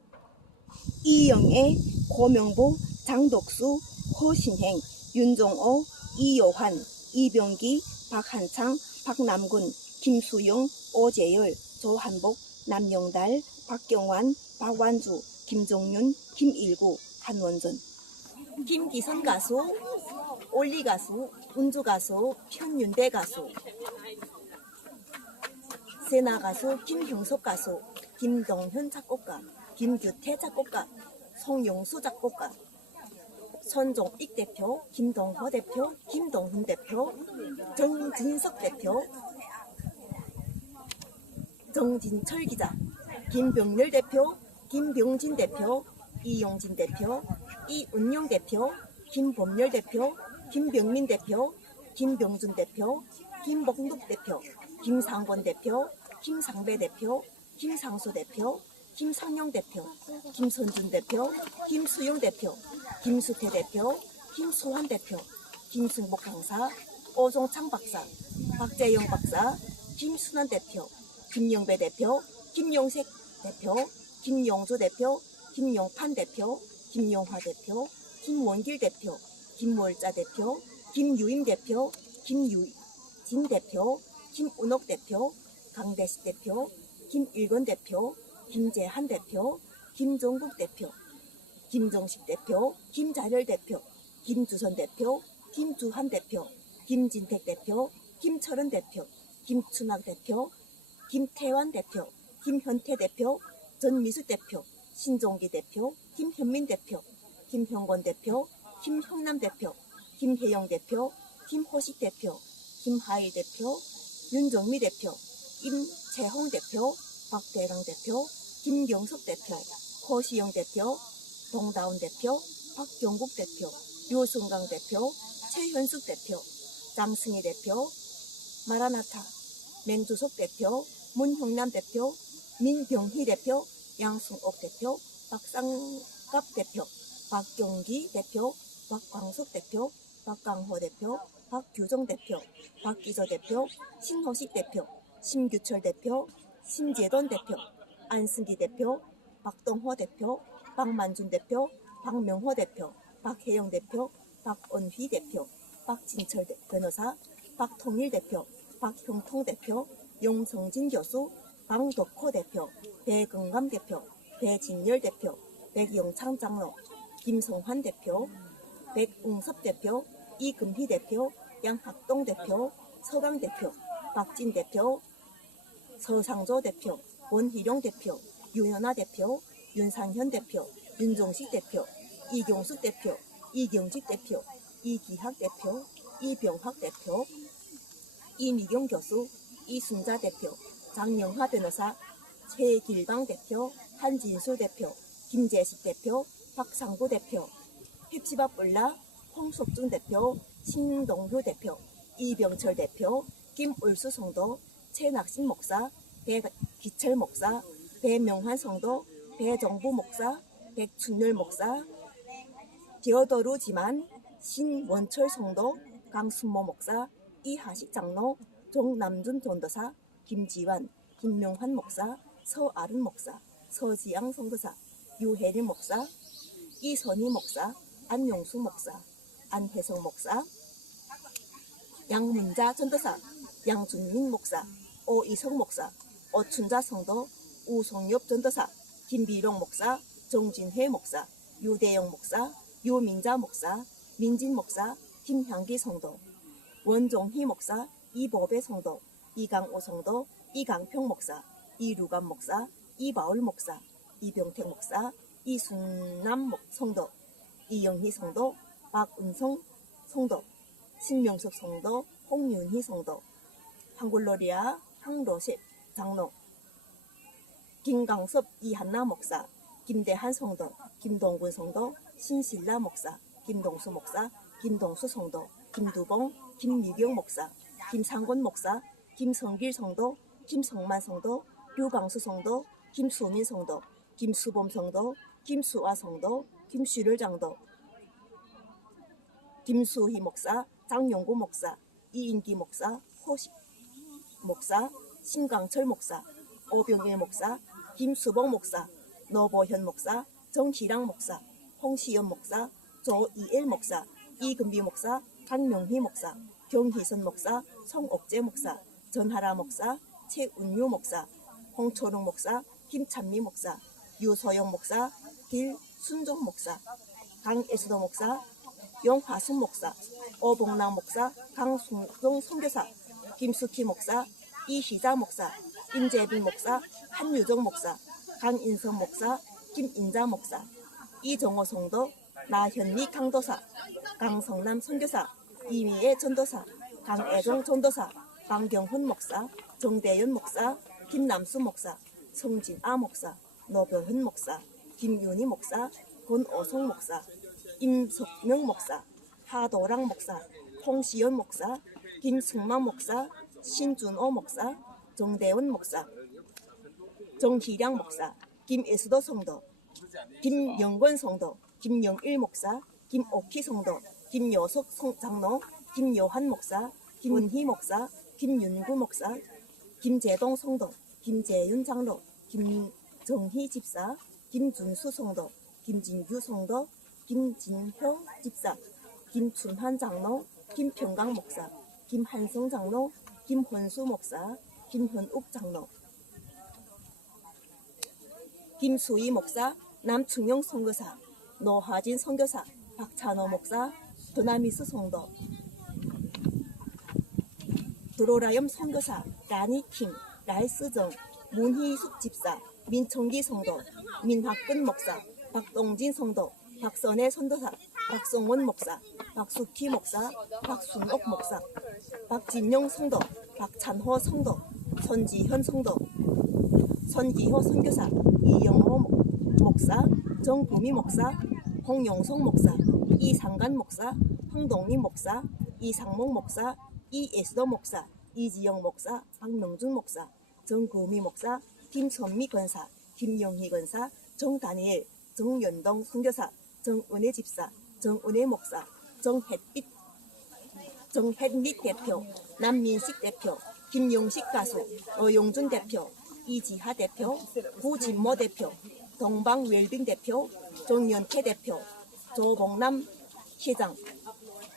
이영애, 고명보, 장덕수, 허신행, 윤종호, 이요환, 이병기, 박한창, 박남군, 김수영, 오재열, 조한복, 남영달, 박경환, 박완주, 김종윤, 김일구, 한원전. 김기선 가수, 올리 가수, 운주 가수, 편윤대 가수, 세나 가수, 김형석 가수, 김동현 작곡가, 김규태 작곡가, 송용수 작곡가, 손종익 대표, 김동호 대표, 김동훈 대표, 정진석 대표, 정진철 기자, 김병렬 대표, 김병진 대표, 이용진 대표, 이운용 대표, 김범렬 대표, 김병민 대표, 김병준 대표, 김복록 대표, 김상권 대표, 김상배 대표, 김상수 대표, 김상용 대표, 김선준 대표, 김수용 대표, 김수태 대표, 김소환 대표, 김승복 강사, 오종창 박사, 박재영 박사, 김순환 대표, 김영배 대표, 김용색 대표, 김용주 대표, 김용판 대표, 김용화 대표, 김원길 대표, 김월자 대표, 김유임 대표, 김유진 대표, 김운옥 대표, 강대식 대표, 김일건 대표, 김재한 대표, 김종국 대표, 김종식 대표, 김자렬 대표, 김주선 대표, 김주한 대표, 김진택 대표, 김철은 대표, 김춘학 대표, 김태환 대표, 김현태 대표, 전미수 대표, 신종기 대표, 김현민 대표, 김형권 대표, 김형남 대표, 김혜영 대표, 김호식 대표, 김하일 대표, 윤정미 대표, 임채홍 대표, 박대강 대표, 김경석 대표, 허시영 대표, 동다운 대표, 박경국 대표, 유승강 대표, 최현숙 대표, 장승희 대표, 마라나타, 맹주석 대표, 문형남 대표, 민병희 대표, 양승옥 대표, 박상갑 대표, 박경기 대표, 박광석 대표, 박강호 대표, 박규정 대표, 박기저 대표, 신호식 대표, 심규철 대표, 심재돈 대표, 안승기 대표, 박동호 대표, 박만준 대표, 박명호 대표, 박혜영 대표, 박언휘 대표, 박진철 변호사, 박통일 대표, 박형통 대표, 용성진 교수, 강덕호 대표, 배건감 대표, 배진열 대표, 백영창 장로, 김성환 대표, 백웅섭 대표, 이금희 대표, 양학동 대표, 서강 대표, 박진 대표, 서상조 대표, 원희룡 대표, 유현아 대표, 윤상현 대표, 윤종식 대표, 이경숙 대표, 이경직 대표, 이기학 대표, 이병학 대표, 이미경 교수, 이순자 대표, 장영하 변호사, 최길강 대표, 한진수 대표, 김재식 대표, 박상구 대표, 펩시바 뿔라, 홍석준 대표, 신동규 대표, 이병철 대표, 김울수 성도, 최낙신 목사, 배기철 목사, 배명환 성도, 배정부 목사, 백춘열 목사, 디오도르 지만, 신원철 성도, 강순모 목사, 이하식 장로, 종남준 전도사, 김지환, 김명환 목사, 서아른 목사, 서지양 선교사, 유혜린 목사, 이선희 목사, 안용수 목사, 안혜성 목사, 양문자 전도사, 양준민 목사, 오이성 목사, 오춘자 성도, 우송엽 전도사, 김비룡 목사, 정진회 목사, 유대영 목사, 유민자 목사, 민진 목사, 김향기 성도, 원종희 목사, 이보배 성도, 이강호 성도, 이강평 목사, 이루감 목사, 이바울 목사, 이병택 목사, 이순남 성도, 이영희 성도, 박은성 성도, 신명석 성도, 홍윤희 성도, 한글로리아 황로셉 장로, 김강섭 이한나 목사, 김대한 성도, 김동군 성도, 신실라 목사, 김동수 목사, 김동수 성도, 김두봉, 김미경 목사, 김상권 목사, 김성길 성도, 김성만 성도, 류강수 성도, 김수민 성도, 김수범 성도, 김수아 성도, 김슈를 장도, 김수희 목사, 장용구 목사, 이인기 목사, 호식 목사, 심강철 목사, 오병일 목사, 김수봉 목사, 노보현 목사, 정희랑 목사, 홍시연 목사, 조이엘 목사, 이금비 목사, 강명희 목사, 경희선 목사, 송옥재 목사, 전하라 목사, 최운유 목사, 홍초롱 목사, 김찬미 목사, 유소영 목사, 길순종 목사, 강애수도 목사, 용화순 목사, 오봉랑 목사, 강순종 선교사, 김숙희 목사, 이희자 목사, 임재빈 목사, 한유정 목사, 강인성 목사, 김인자 목사, 이정호 성도, 나현미 강도사, 강성남 선교사, 이미애 전도사, 강애종 전도사, 강경훈 목사, 정대현 목사, 김남수 목사, 성진아 목사, 노병훈 목사, 김윤희 목사, 권오성 목사, 임석명 목사, 하도랑 목사, 홍시연 목사, 김승만 목사, 신준호 목사, 정대원 목사, 정희량 목사, 김예수도 성도, 김영권 성도, 김영일 목사, 김옥희 성도, 김여석 장로, 김여한 목사, 김은희 목사, 김윤구 목사, 김재동 성도, 김재윤 장로, 김정희 집사, 김준수 성도, 김진규 성도, 김진효 집사, 김춘환 장로, 김평강 목사, 김한성 장로, 김헌수 목사, 김현욱 장로, 김수희 목사, 남충영 선교사, 노하진 선교사, 박찬호 목사, 도나미스 성도, 드로라염 선교사, 라니킴, 라이스정, 문희숙 집사, 민청기 성도, 민학근 목사, 박동진 성도, 박선혜 선도사, 박성원 목사, 박수키 목사, 박순옥 목사, 박진용 성도, 박찬호 성도, 손지현 성도, 손기호 선교사, 이영호 목사, 정부미 목사, 홍용성 목사, 이상간 목사, 황동민 목사, 이상목 목사, 이예수도 목사, 이지영 목사, 박명준 목사, 정구미 목사, 김선미 권사, 김영희 권사, 정다니엘, 정연동 선교사, 정은혜 집사, 정은혜 목사, 정햇빛 대표, 남민식 대표, 김용식 가수, 어용준 대표, 이지하 대표, 구진모 대표, 동방웰빙 대표, 정연태 대표, 조봉남 시장,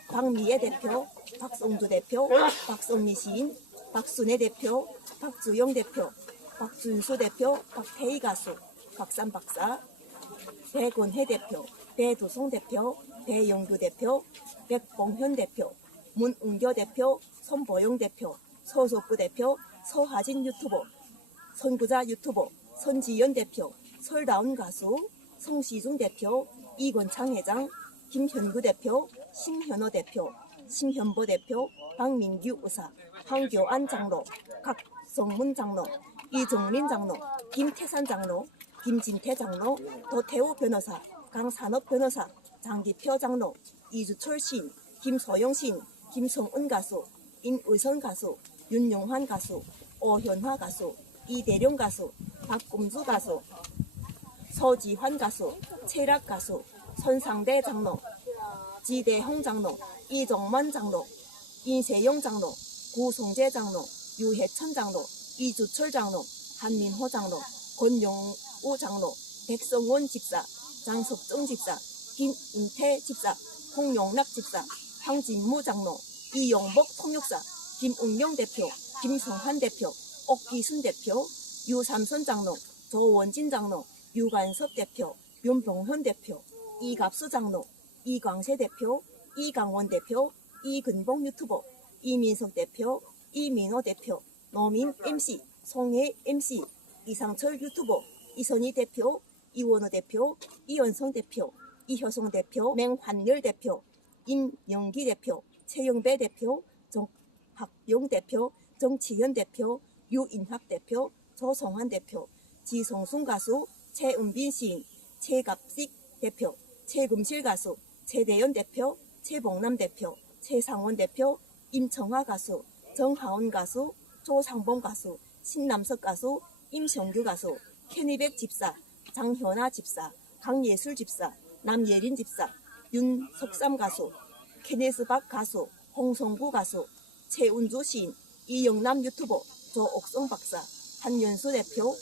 박미애 대표, 박성주 대표, 박성미 시인, 박순애 대표, 박주영 대표, 박준수 대표, 박태희 가수, 박산 박사, 배건혜 대표, 배두송 대표, 배영규 대표, 백봉현 대표, 문은교 대표, 손보영 대표, 서석구 대표, 서하진 유튜버, 선구자 유튜버, 선지연 대표, 설다운 가수, 성시중 대표, 이권창 회장, 김현구 대표, 심현호 대표, 심현보 대표, 박민규 의사, 황교안 장로, 각성문 장로, 이정민 장로, 김태산 장로, 김진태 장로, 도태우 변호사, 강산업 변호사, 장기표 장로, 이주철 시인, 김소영 시인, 김성은 가수, 인의선 가수, 윤용환 가수, 오현화 가수, 이대룡 가수, 박금수 가수, 서지환 가수, 최락 가수, 손상대 장로, 지대형 장로, 이정만 장로, 인세용 장로, 구성재 장로, 유해천 장로, 이주철 장로, 한민호 장로, 권용우 장로, 백성원 집사, 장석정 집사, 김인태 집사, 홍용락 집사, 황진무 장로, 이용복 통역사, 김은영 대표, 김성환 대표, 옥기순 대표, 유삼선 장로, 조원진 장로, 유관섭 대표, 윤병현 대표, 이갑수 장로, 이광세 대표, 이강원 대표, 이근봉 유튜버, 이민석 대표, 이민호 대표, 노민 MC, 송혜 MC, 이상철 유튜버, 이선희 대표, 이원호 대표, 이연성 대표, 이효성 대표, 맹환열 대표, 임영기 대표, 최영배 대표, 정학용 대표, 정치현 대표, 유인학 대표, 조성환 대표, 지성순 가수, 최은빈 시인, 최갑식 대표, 최금실 가수, 최대연 대표, 최봉남 대표, 최상원 대표, 임청화 가수, 정하원 가수, 조상봉 가수, 신남석 가수, 임성규 가수, 케니백 집사, 장현아 집사, 강예술 집사, 남예린 집사, 윤석삼 가수, 케네스박 가수, 홍성구 가수, 최운주 시인, 이영남 유튜버, 조옥성 박사, 한연수 대표,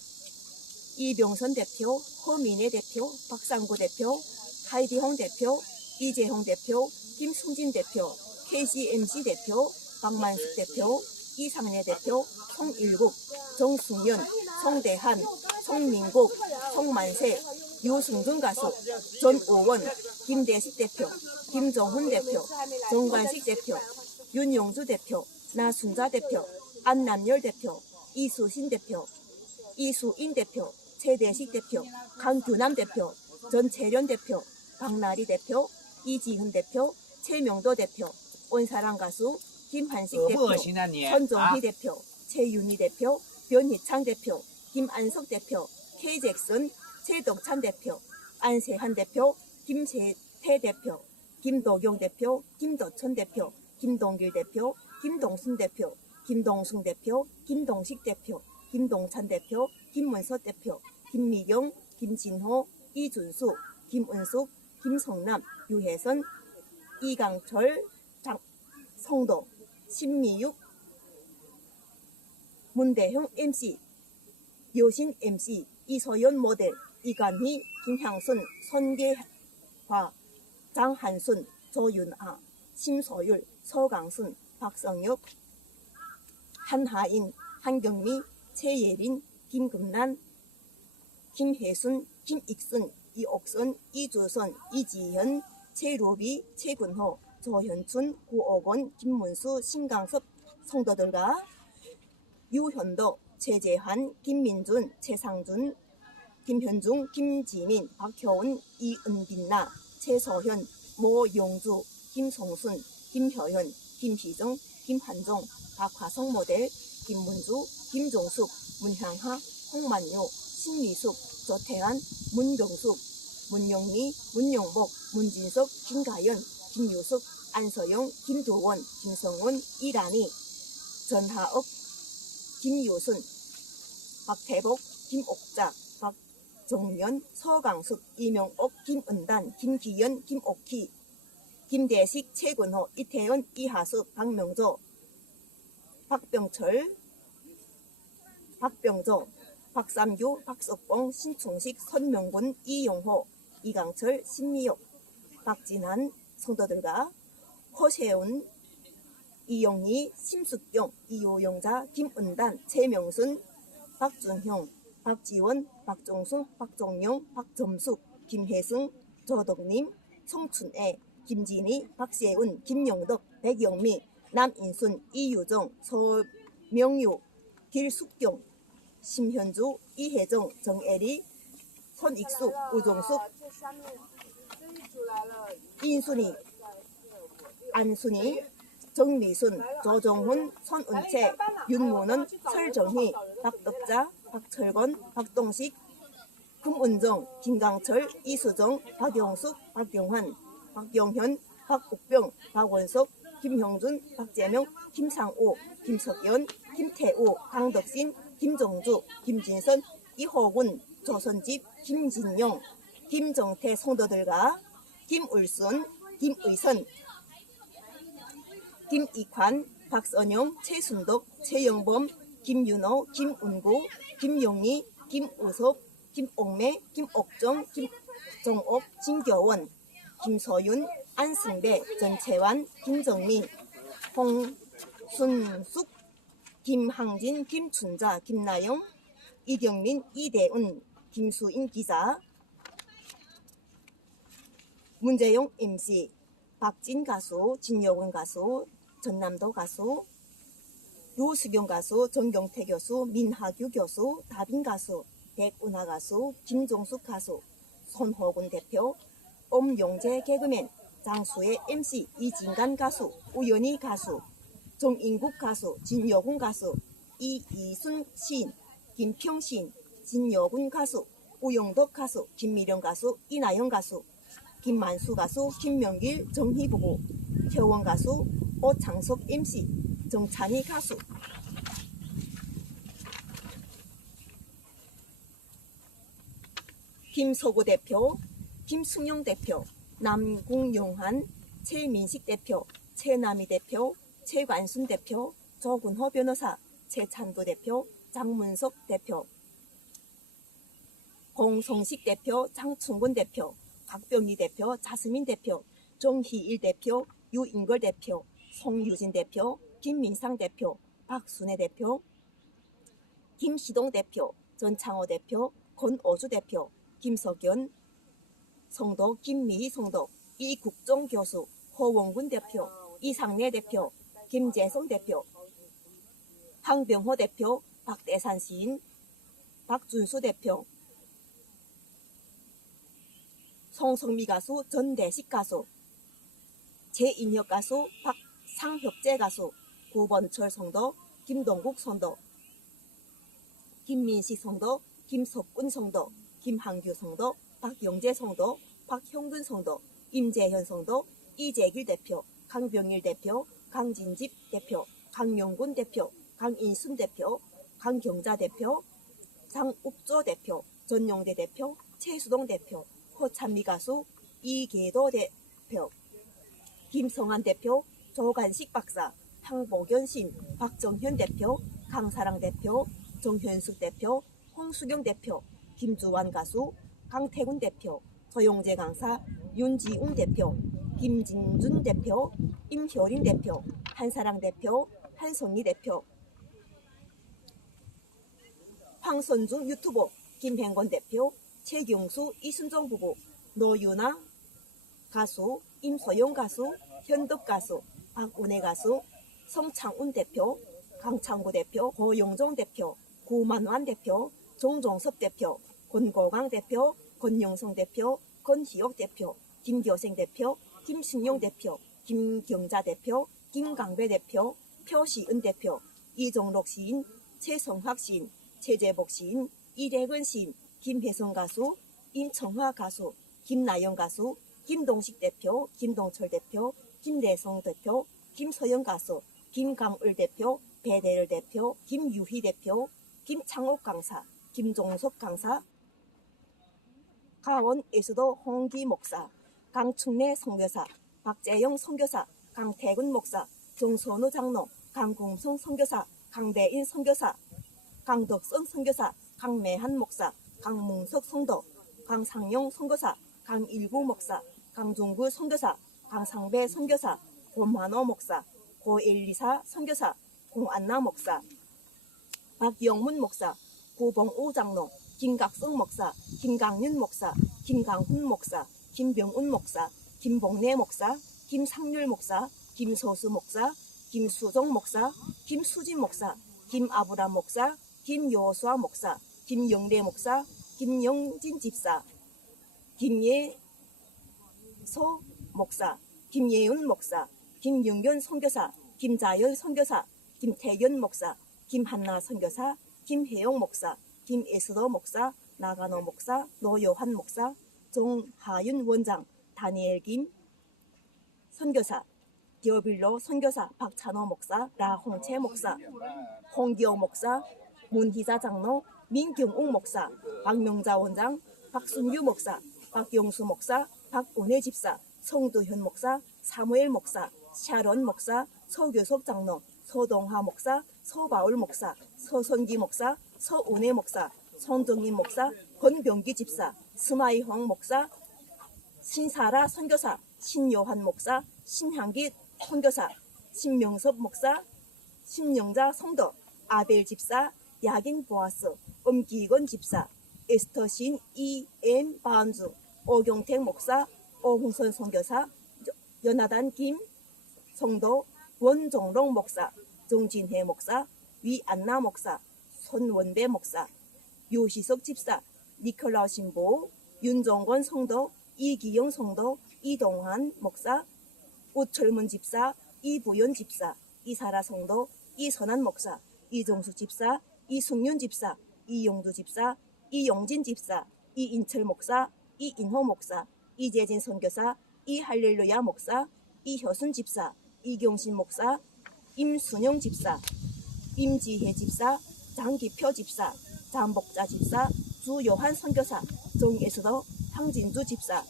이병선 대표, 허민혜 대표, 박상구 대표, 하이디홍 대표, 이재홍 대표, 김승진 대표, KCMC 대표, 박만숙 대표, 이상래 대표, 송일국, 정승연, 송대한, 송민국, 송만세, 유승준 가수, 전오원, 김대식 대표, 김정훈 대표, 정관식 대표, 윤용주 대표, 나순자 대표, 안남열 대표, 이수신 대표, 이수인 대표, 최대식 대표, 강규남 대표, 전채련 대표, 박나리 대표, 이지훈 대표, 최명도 대표, 온사랑 가수, 김한식 대표, 손정희 대표, 최윤희 대표, 변희창 대표, 김안석 대표, K잭슨, 최덕찬 대표, 안세한 대표, 김세태 대표, 김도경 대표, 김도천 대표, 김동길 대표, 김동순 대표, 김동승 대표, 김동식 대표, 김동찬 대표, 김문서 대표, 김미경, 김진호, 이준수, 김은숙, 김성남, 유혜선, 이강철, 성도, 신미육, 문대형 MC, 여신 MC, 이소연 모델, 이간희, 김향순, 손계화, 장한순, 조윤아, 심소율, 서강순, 박성혁, 한하인, 한경미, 최예린, 김금란, 김혜순, 김익순, 이옥선, 이주선, 이지현, 최루비, 최근호, 조현춘, 고옥원, 김문수, 신강섭 성도들과 유현도, 최재환, 김민준, 최상준, 김현중, 김지민, 박효은, 이은빈나, 최서현, 모용주, 김송순, 김효현, 김희정, 김환정, 박화성 모델, 김문주, 김종숙, 문향하, 홍만요, 신미숙, 조태환, 문경숙, 문영미, 문영복, 문진석, 김가연, 김유숙, 안서영, 김두원, 김성원, 이란희, 전하옥, 김유순, 박태복, 김옥자, 박정면, 서강숙, 이명옥, 김은단, 김기현, 김옥희, 김대식, 최근호, 이태원, 이하수, 박명조, 박병철, 박병조, 박삼규, 박석봉, 신충식, 선명군, 이용호, 이강철, 신미옥, 박진한 성도들과 허세훈, 이영희, 심숙경, 이호영자, 김은단, 최명순, 박준형, 박지원, 박종순, 박종영, 박점숙, 김혜승, 조덕님, 청춘애, 김진희, 박세훈, 김영덕, 백영미, 남인순, 이유정, 서명유, 길숙경, 심현주, 이혜정, 정애리, 손익숙, 우종숙, 인순이, 안순이, 정미순, 조정훈, 손은채, 윤문은, 설정희, 박덕자, 박철건, 박동식, 금은정, 김강철, 이수정, 박영숙, 박경환, 박경현, 박국병, 박원석, 김형준, 박재명, 김상우, 김석연, 김태우, 강덕신, 김정주, 김진선, 이호군, 조선집, 김진영, 김정태 성도들과 김울순, 김의선, 김익환, 박선영, 최순덕, 최영범, 김윤호, 김운구, 김용희, 김우섭, 김옥매, 김옥정, 김정옥, 김겨원, 김서윤, 안승배, 전채환, 김정민, 홍순숙, 김항진, 김춘자, 김나영, 이경민, 이대은, 김수인 기자, 문재용 MC, 박진 가수, 진여군 가수, 전남도 가수, 유수경 가수, 정경태 교수, 민하규 교수, 다빈 가수, 백운하 가수, 김종숙 가수, 손호군 대표, 엄용재 개그맨, 장수의 MC, 이진간 가수, 우연희 가수, 정인국 가수, 진여군 가수, 이이순 시인, 김평 시인, 진여군 가수, 우영덕 가수, 김미령 가수, 이나영 가수, 김만수 가수, 김명길, 정희부부, 효원 가수, 오창석 MC, 정찬희 가수, 김서구 대표, 김승용 대표, 남궁용한, 최민식 대표, 최남희 대표, 최관순 대표, 조근호 변호사, 최찬도 대표, 장문석 대표, 공성식 대표, 장충근 대표, 박병희 대표, 자스민 대표, 정희일 대표, 유인걸 대표, 송유진 대표, 김민상 대표, 박순애 대표, 김시동 대표, 전창호 대표, 권오주 대표, 김석연 성도, 김미희 성도, 이국종 교수, 허원군 대표, 이상래 대표, 김재성 대표, 황병호 대표, 박대산 시인, 박준수 대표, 송성미 가수, 전대식 가수, 제인혁 가수, 박상혁재 가수, 구번철 성도, 김동국 성도, 김민식 성도, 김석군 성도, 김한규 성도, 박영재 성도, 박형근 성도, 임재현 성도, 이재길 대표, 강병일 대표, 강진집 대표, 강용군 대표, 강인순 대표, 강경자 대표, 장욱조 대표, 전용대 대표, 최수동 대표, 허찬미 가수, 이계도 대표, 김성한 대표, 조간식 박사, 황복연 신, 박정현 대표, 강사랑 대표, 정현숙 대표, 홍수경 대표, 김주환 가수, 강태군 대표, 서용재 강사, 윤지웅 대표, 김진준 대표, 임효린 대표, 한사랑 대표, 한송이 대표, 황선중 유튜버, 김행건 대표, 최경수, 이순정 부부, 노유나 가수, 임소영 가수, 현덕 가수, 박운혜 가수, 성창운 대표, 강창구 대표, 고용종 대표, 구만환 대표, 종종섭 대표, 권고강 대표, 권영성 대표, 권희옥 대표, 김교생 대표, 김신용 대표, 김경자 대표, 김강배 대표, 표시은 대표, 이종록 시인, 최성학 시인, 최재복 시인, 이래근 시인, 김혜성 가수, 임청화 가수, 김나영 가수, 김동식 대표, 김동철 대표, 김대성 대표, 김서영 가수, 김강을 대표, 배대열 대표, 김유희 대표, 김창옥 강사, 김종석 강사, 가원 예수도 홍기 목사, 강충래 선교사, 박재영 선교사, 강태근 목사, 정선우 장로, 강궁성 선교사, 강대인 선교사, 강덕성 선교사, 강매한 목사, 강문석 성도, 강상용 선교사, 강일구 목사, 강종구 선교사, 강상배 선교사, 고만호 목사, 고엘리사 선교사, 공안나 목사, 박영문 목사, 구봉우 장로, 김각성 목사, 김강윤 목사, 김강훈 목사, 김병운 목사, 김봉래 목사, 김상률 목사, 김소수 목사, 김수종 목사, 김수진 목사, 김아브람 목사, 김요수아 목사, 김영래 목사, 김영진 집사, 김예소 목사, 김예윤 목사, 김영견 선교사, 김자열 선교사, 김태견 목사, 김한나 선교사, 김혜영 목사, 김에스더 목사, 나가노 목사, 노요한 목사, 정하윤 원장, 다니엘 김 선교사, 디오빌로 선교사, 박찬호 목사, 라홍채 목사, 홍기호 목사, 문희자 장로, 민경옥 목사, 박명자 원장, 박순규 목사, 박영수 목사, 박운혜 집사, 성두현 목사, 사무엘 목사, 샤론 목사, 서교섭 장로, 서동하 목사, 서바울 목사, 서선기 목사, 서운혜 목사, 손정인 목사, 권병기 집사, 스마이황 목사, 신사라 선교사, 신요한 목사, 신향기 선교사, 신명섭 목사, 신영자 성도, 아벨 집사, 야긴 보아스, 엄기건 집사, 에스터신 이엠 바은주, 오경택 목사, 오홍선 선교사, 연하단 김 성도, 원종롱 목사, 정진혜 목사, 위안나 목사, 손원배 목사, 유시석 집사, 니콜라 신부, 윤종건 성도, 이기영 성도, 이동환 목사, 우철문 집사, 이부연 집사, 이사라 성도, 이선한 목사, 이종수 집사, 이승윤 집사, 이용두 집사, 이용진 집사, 이인철 목사, 이인호 목사, 이재진 선교사, 이할렐루야 목사, 이효순 집사, 이경신 목사, 임순영 집사, 임지혜 집사, 장기표 집사, 장복자 집사, 주요한 선교사, 정예수도, 황진주 집사,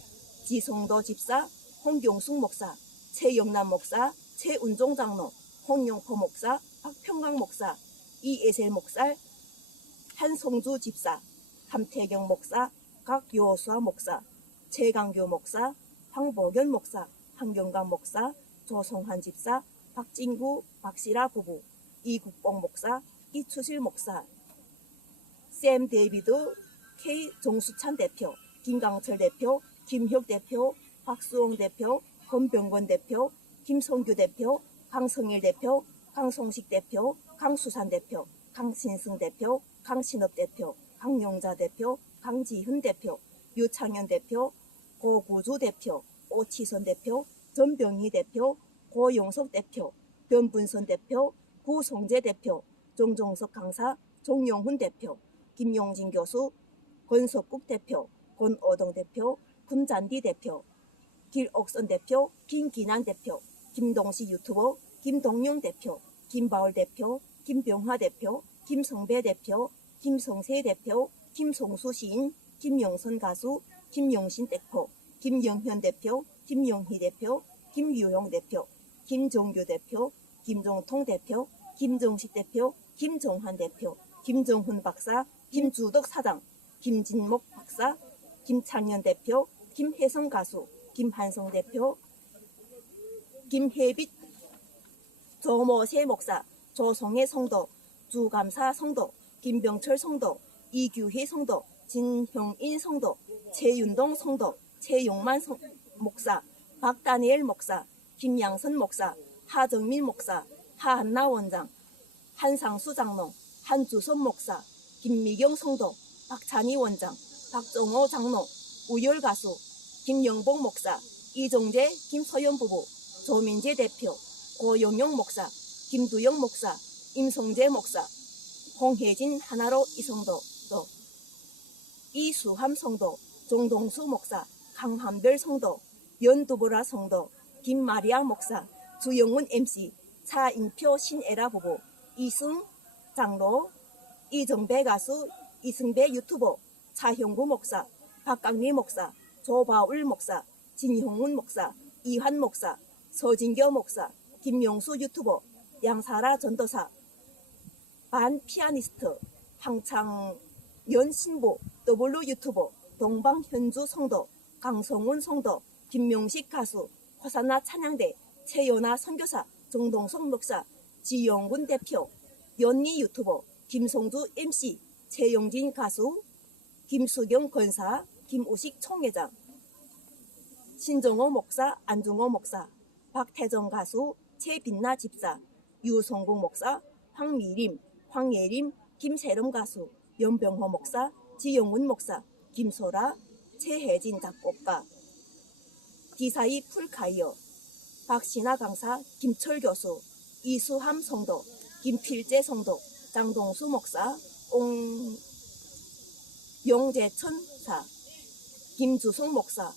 지성도 집사, 홍경숙 목사, 최영남 목사, 최운종 장로, 홍용포 목사, 박평강 목사, 이에셀 목사, 한성주 집사, 함태경 목사, 각요수아 목사, 최강교 목사, 황보견 목사, 한경강 목사, 조성환 집사, 박진구, 박시라 부부, 이국봉 목사, 이추실 목사, 샘 데이비드, K 정수찬 대표, 김강철 대표, 김혁 대표, 박수홍 대표, 권병권 대표, 김성규 대표, 강성일 대표, 강송식 대표, 강수산 대표, 강신승 대표, 강신업 대표, 강용자 대표, 강지훈 대표, 유창현 대표, 고구주 대표, 오치선 대표, 전병희 대표, 고용석 대표, 변분선 대표, 구성재 대표, 정종석 강사, 종용훈 대표, 김용진 교수, 권석국 대표, 권오동 대표, 군잔디 대표, 길옥선 대표, 김기난 대표, 김동시 유튜버, 김동용 대표, 김바울 대표, 김병화 대표, 김성배 대표, 김성세 대표, 김성수 시인, 김영선 가수, 김영신 대표, 김영현 대표, 김영희 대표, 김유용 대표, 김종규 대표, 김종통 대표, 김정식 대표, 김정환 대표, 김정훈 박사, 김주덕 사장, 김진목 박사, 김창현 대표, 김혜성 가수, 김한성 대표, 김혜빛 조모세 목사, 조성애 성도, 주감사 성도, 김병철 성도, 이규희 성도, 진형인 성도, 최윤동 성도, 최용만 목사, 박다니엘 목사, 김양선 목사, 하정민 목사, 하한나 원장, 한상수 장로, 한주선 목사, 김미경 성도, 박찬희 원장, 박정호 장로, 우열 가수, 김영복 목사, 이정재, 김서연 부부, 조민재 대표, 고용용 목사, 김두영 목사, 임성재 목사, 홍혜진 하나로 이성도, 또 이수함 성도, 종동수 목사, 강한별 성도, 연두보라 성도, 김마리아 목사, 주영훈 MC, 차인표 신에라 부부, 이승 장로, 이정배 가수, 이승배 유튜버, 차형구 목사, 박강리 목사, 조바울 목사, 진형훈 목사, 이환 목사, 서진교 목사, 김용수 유튜버, 양사라 전도사, 반 피아니스트, 황창연 신부, 더블루 유튜버, 동방현주 성도, 강성훈 성도, 김명식 가수, 호산나 찬양대, 최연아 선교사, 정동석 목사, 지영군 대표, 연니 유튜버, 김성주 MC, 최영진 가수, 김수경 권사, 김우식 총회장, 신정호 목사, 안중호 목사, 박태정 가수, 최빛나 집사, 유성국 목사, 황미림, 황예림, 김세름 가수, 연병호 목사, 지영훈 목사, 김소라, 최혜진 작곡가, 디사이 풀카이어, 박신아 강사, 김철 교수, 이수함 성도, 김필재 성도, 장동수 목사, 용재천 사, 김주성 목사,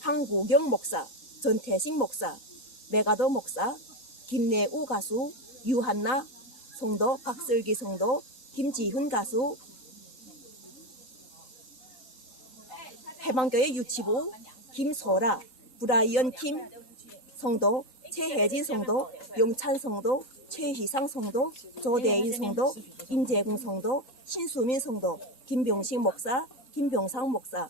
황구경 목사, 전태식 목사, 메가더 목사, 김내우 가수, 유한나 성도, 박슬기 성도, 김지훈 가수, 해방교회 유치부, 김소라, 브라이언 김 성도, 최혜진 성도, 용찬 성도, 최희상 성도, 조대인 성도, 임재궁 성도, 신수민 성도, 김병식 목사, 김병상 목사,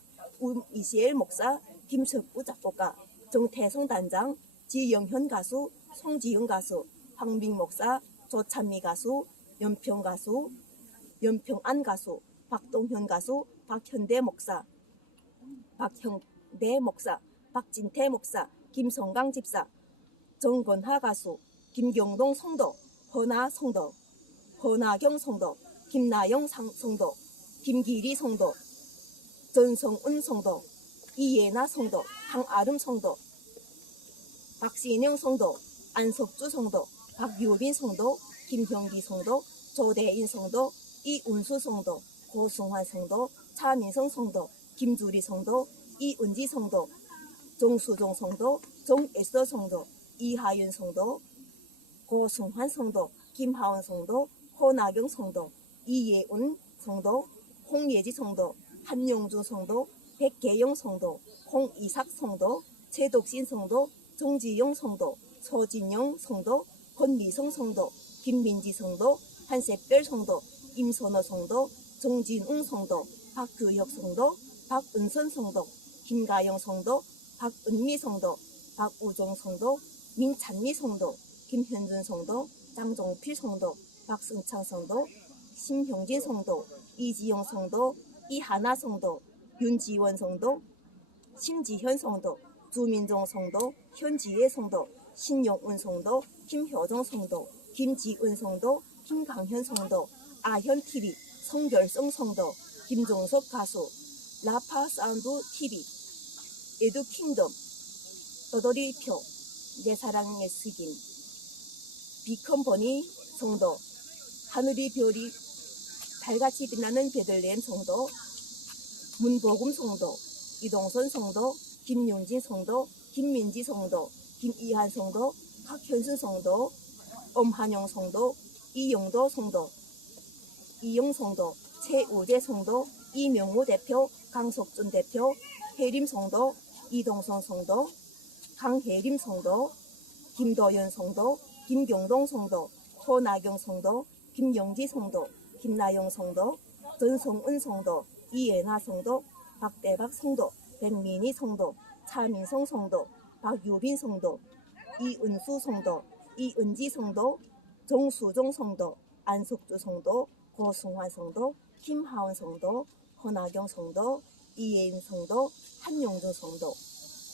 이시엘 목사, 김석구 작곡가, 정태성 단장, 지영현 가수, 송지영 가수, 황빙 목사, 조찬미 가수, 연평 가수, 연평안 가수, 박동현 가수, 박현대 목사, 박형대 목사, 박진태 목사, 김성강 집사, 정건하 가수, 김경동 성도, 허나 성도, 허나경 성도, 김나영 성도, 김기리 성도, 전성은 성도, 이예나 성도, 황아름 성도, 박신영 성도, 안석주 성도, 박유빈 성도, 김형기 성도, 조대인 성도, 이운수 성도, 고승환 성도, 차민성 성도, 김주리 성도, 이은지 성도, 정수종 성도, 정애서 성도, 이하윤 성도, 고승환 성도, 김하원 성도, 허나경 성도, 이예운 성도, 홍예지 성도, 한용주 성도, 백계영 성도, 홍이삭 성도, 최덕신 성도, 정지영 성도, 서진영 성도, 권미성 성도, 김민지 성도, 한세별 성도, 임선호 성도, 정진웅 성도, 박규혁 성도, 박은선 성도, 김가영 성도, 박은미 성도, 박우종 성도, 민찬미 성도, 김현준 성도, 장종필 성도, 박승창 성도, 심형진 성도, 이지영 성도, 이하나 성도, 윤지원 성도, 심지현 성도, 주민종 성도, 현지혜 성도, 신용운 성도, 김효정 성도, 김지은 성도, 김강현 성도, 아현TV, 성결성 성도, 김종석 가수, 라파 사운드 TV, 에듀킹덤, 떠돌이표, 내 사랑의 스긴, 비컨버니 성도, 하늘이 별이 달같이 빛나는 베들레헴 성도, 문복음 성도, 이동선 성도, 김윤진 성도, 김민지 성도, 김이한 성도, 박현순 성도, 엄한영 성도, 이용도 성도, 이용 성도, 최우재 성도, 이명우 대표, 강석준 대표, 혜림 성도, 이동선 성도, 강혜림 성도, 김도연 성도, 김경동 성도, 허나경 성도, 김영지 성도, 김나영 성도, 전성은 성도, 이예나 성도, 박대박 성도, 백민희 성도, 차민성 성도, 박유빈 성도, 이은수 성도, 이은지 성도, 정수종 성도, 안석주 성도, 고승환 성도, 김하원 성도, 허나경 성도, 이예인 성도, 한용준 성도,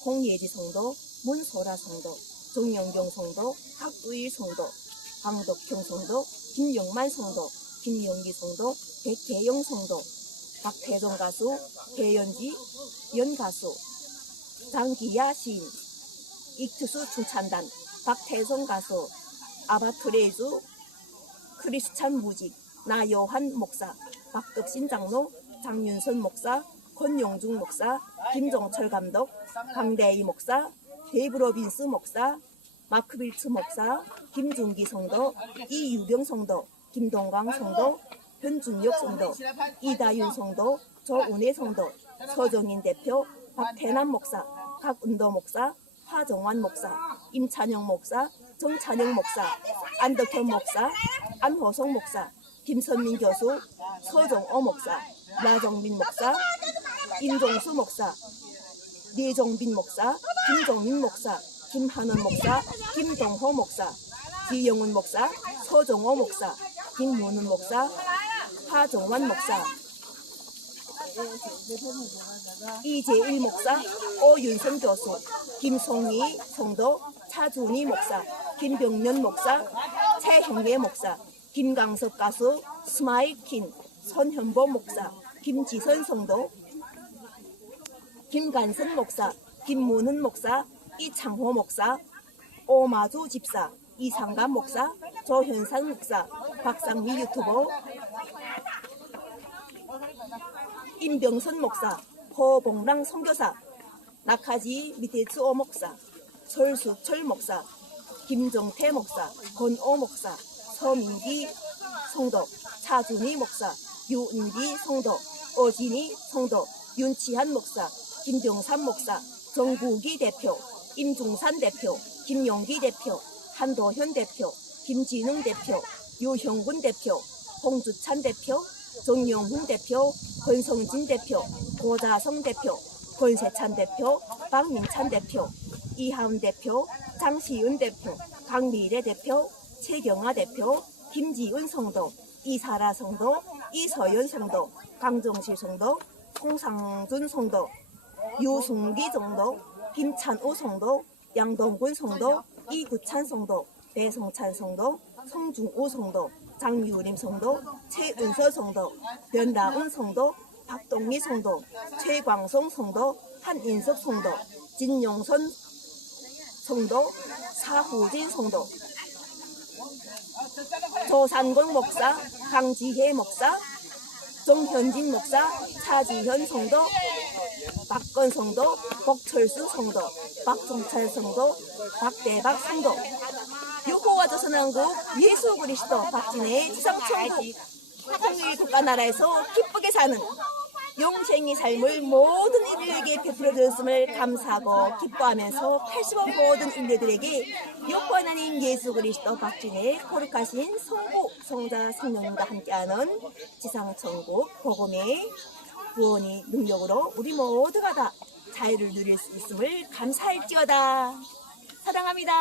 홍예지 성도, 문소라 성도, 정영경 성도, 박두일 성도, 강덕형 성도, 김영만 성도, 김영기 성도, 백계영 성도, 박태정 가수, 배연지 연가수, 장기야 시인, 익투수 중찬단, 박태성 가수, 아바트레이주, 크리스찬 무직, 나요한 목사, 박덕신 장로, 장윤선 목사, 권용중 목사, 김종철 감독, 강대희 목사, 데이브 로빈스 목사, 마크 빌츠 목사, 김준기 성도, 이유경 성도, 김동광 성도, 현준혁 성도, 이다윤 성도, 조은혜 성도, 서정인 대표, 박태남 목사, 박은도 목사, 하정환 목사, 임찬영 목사, 정찬영 목사, 안덕현 목사, 안호성 목사, 김선민 교수, 서정호 목사, 나정민 목사, 임종수 목사, 내정빈 목사, 김종민 목사, 김한원 목사, 김동호 목사, 지영훈 목사, 서정호 목사, 김문은 목사, 하정환 목사, 이재일 목사, 오윤선 교수, 김송희 성도, 차준희 목사, 김병년 목사, 최형래 목사, 김강석 가수, 스마일킨, 손현보 목사, 김지선 성도, 김간선 목사, 김문은 목사, 이창호 목사, 오마주 집사, 이상감 목사, 조현산 목사, 박상미 유튜버, 임병선 목사, 허봉랑 선교사, 낙하지 미테츠오 목사, 설수철 목사, 김정태 목사, 권오 목사, 서민기 성도, 차준희 목사, 유은기 성도, 어진이 성도, 윤치한 목사, 김병삼 목사, 정국기 대표, 임중산 대표, 김용기 대표, 한도현 대표, 김진흥 대표, 유형군 대표, 홍주찬 대표, 정영훈 대표, 권성진 대표, 고자성 대표, 권세찬 대표, 박민찬 대표, 이하은 대표, 장시은 대표, 강미래 대표, 최경아 대표, 김지은 성도, 이사라 성도, 이서연 성도, 강정실 성도, 송상준 성도, 유승기 성도, 김찬우 성도, 양동근 성도, 이구찬 성도, 배성찬 성도, 송중우 성도, 장유림 성도, 최은서 성도, 변다은 성도, 박동미 성도, 최광성 성도, 한인석 성도, 진용선 성도, 사후진 성도, 조산권 목사, 강지혜 목사, 정현진 목사, 차지현 성도, 박건 성도, 복철수 성도, 박종철 성도, 박대박 성도, 여호와 조선왕국 예수 그리스도 박진의 지성천국 통일 국가나라에서 기쁘게 사는 영생의 삶을 모든 인류에게 베풀어 주었음을 감사하고 기뻐하면서 80억 모든 인류들에게 여호와 하나님 예수 그리스도 박진의 거룩하신 성부 성자 성령님과 함께하는 지상천국 복음의 구원의 능력으로 우리 모두가 다 자유를 누릴 수 있음을 감사할지어다. 사랑합니다.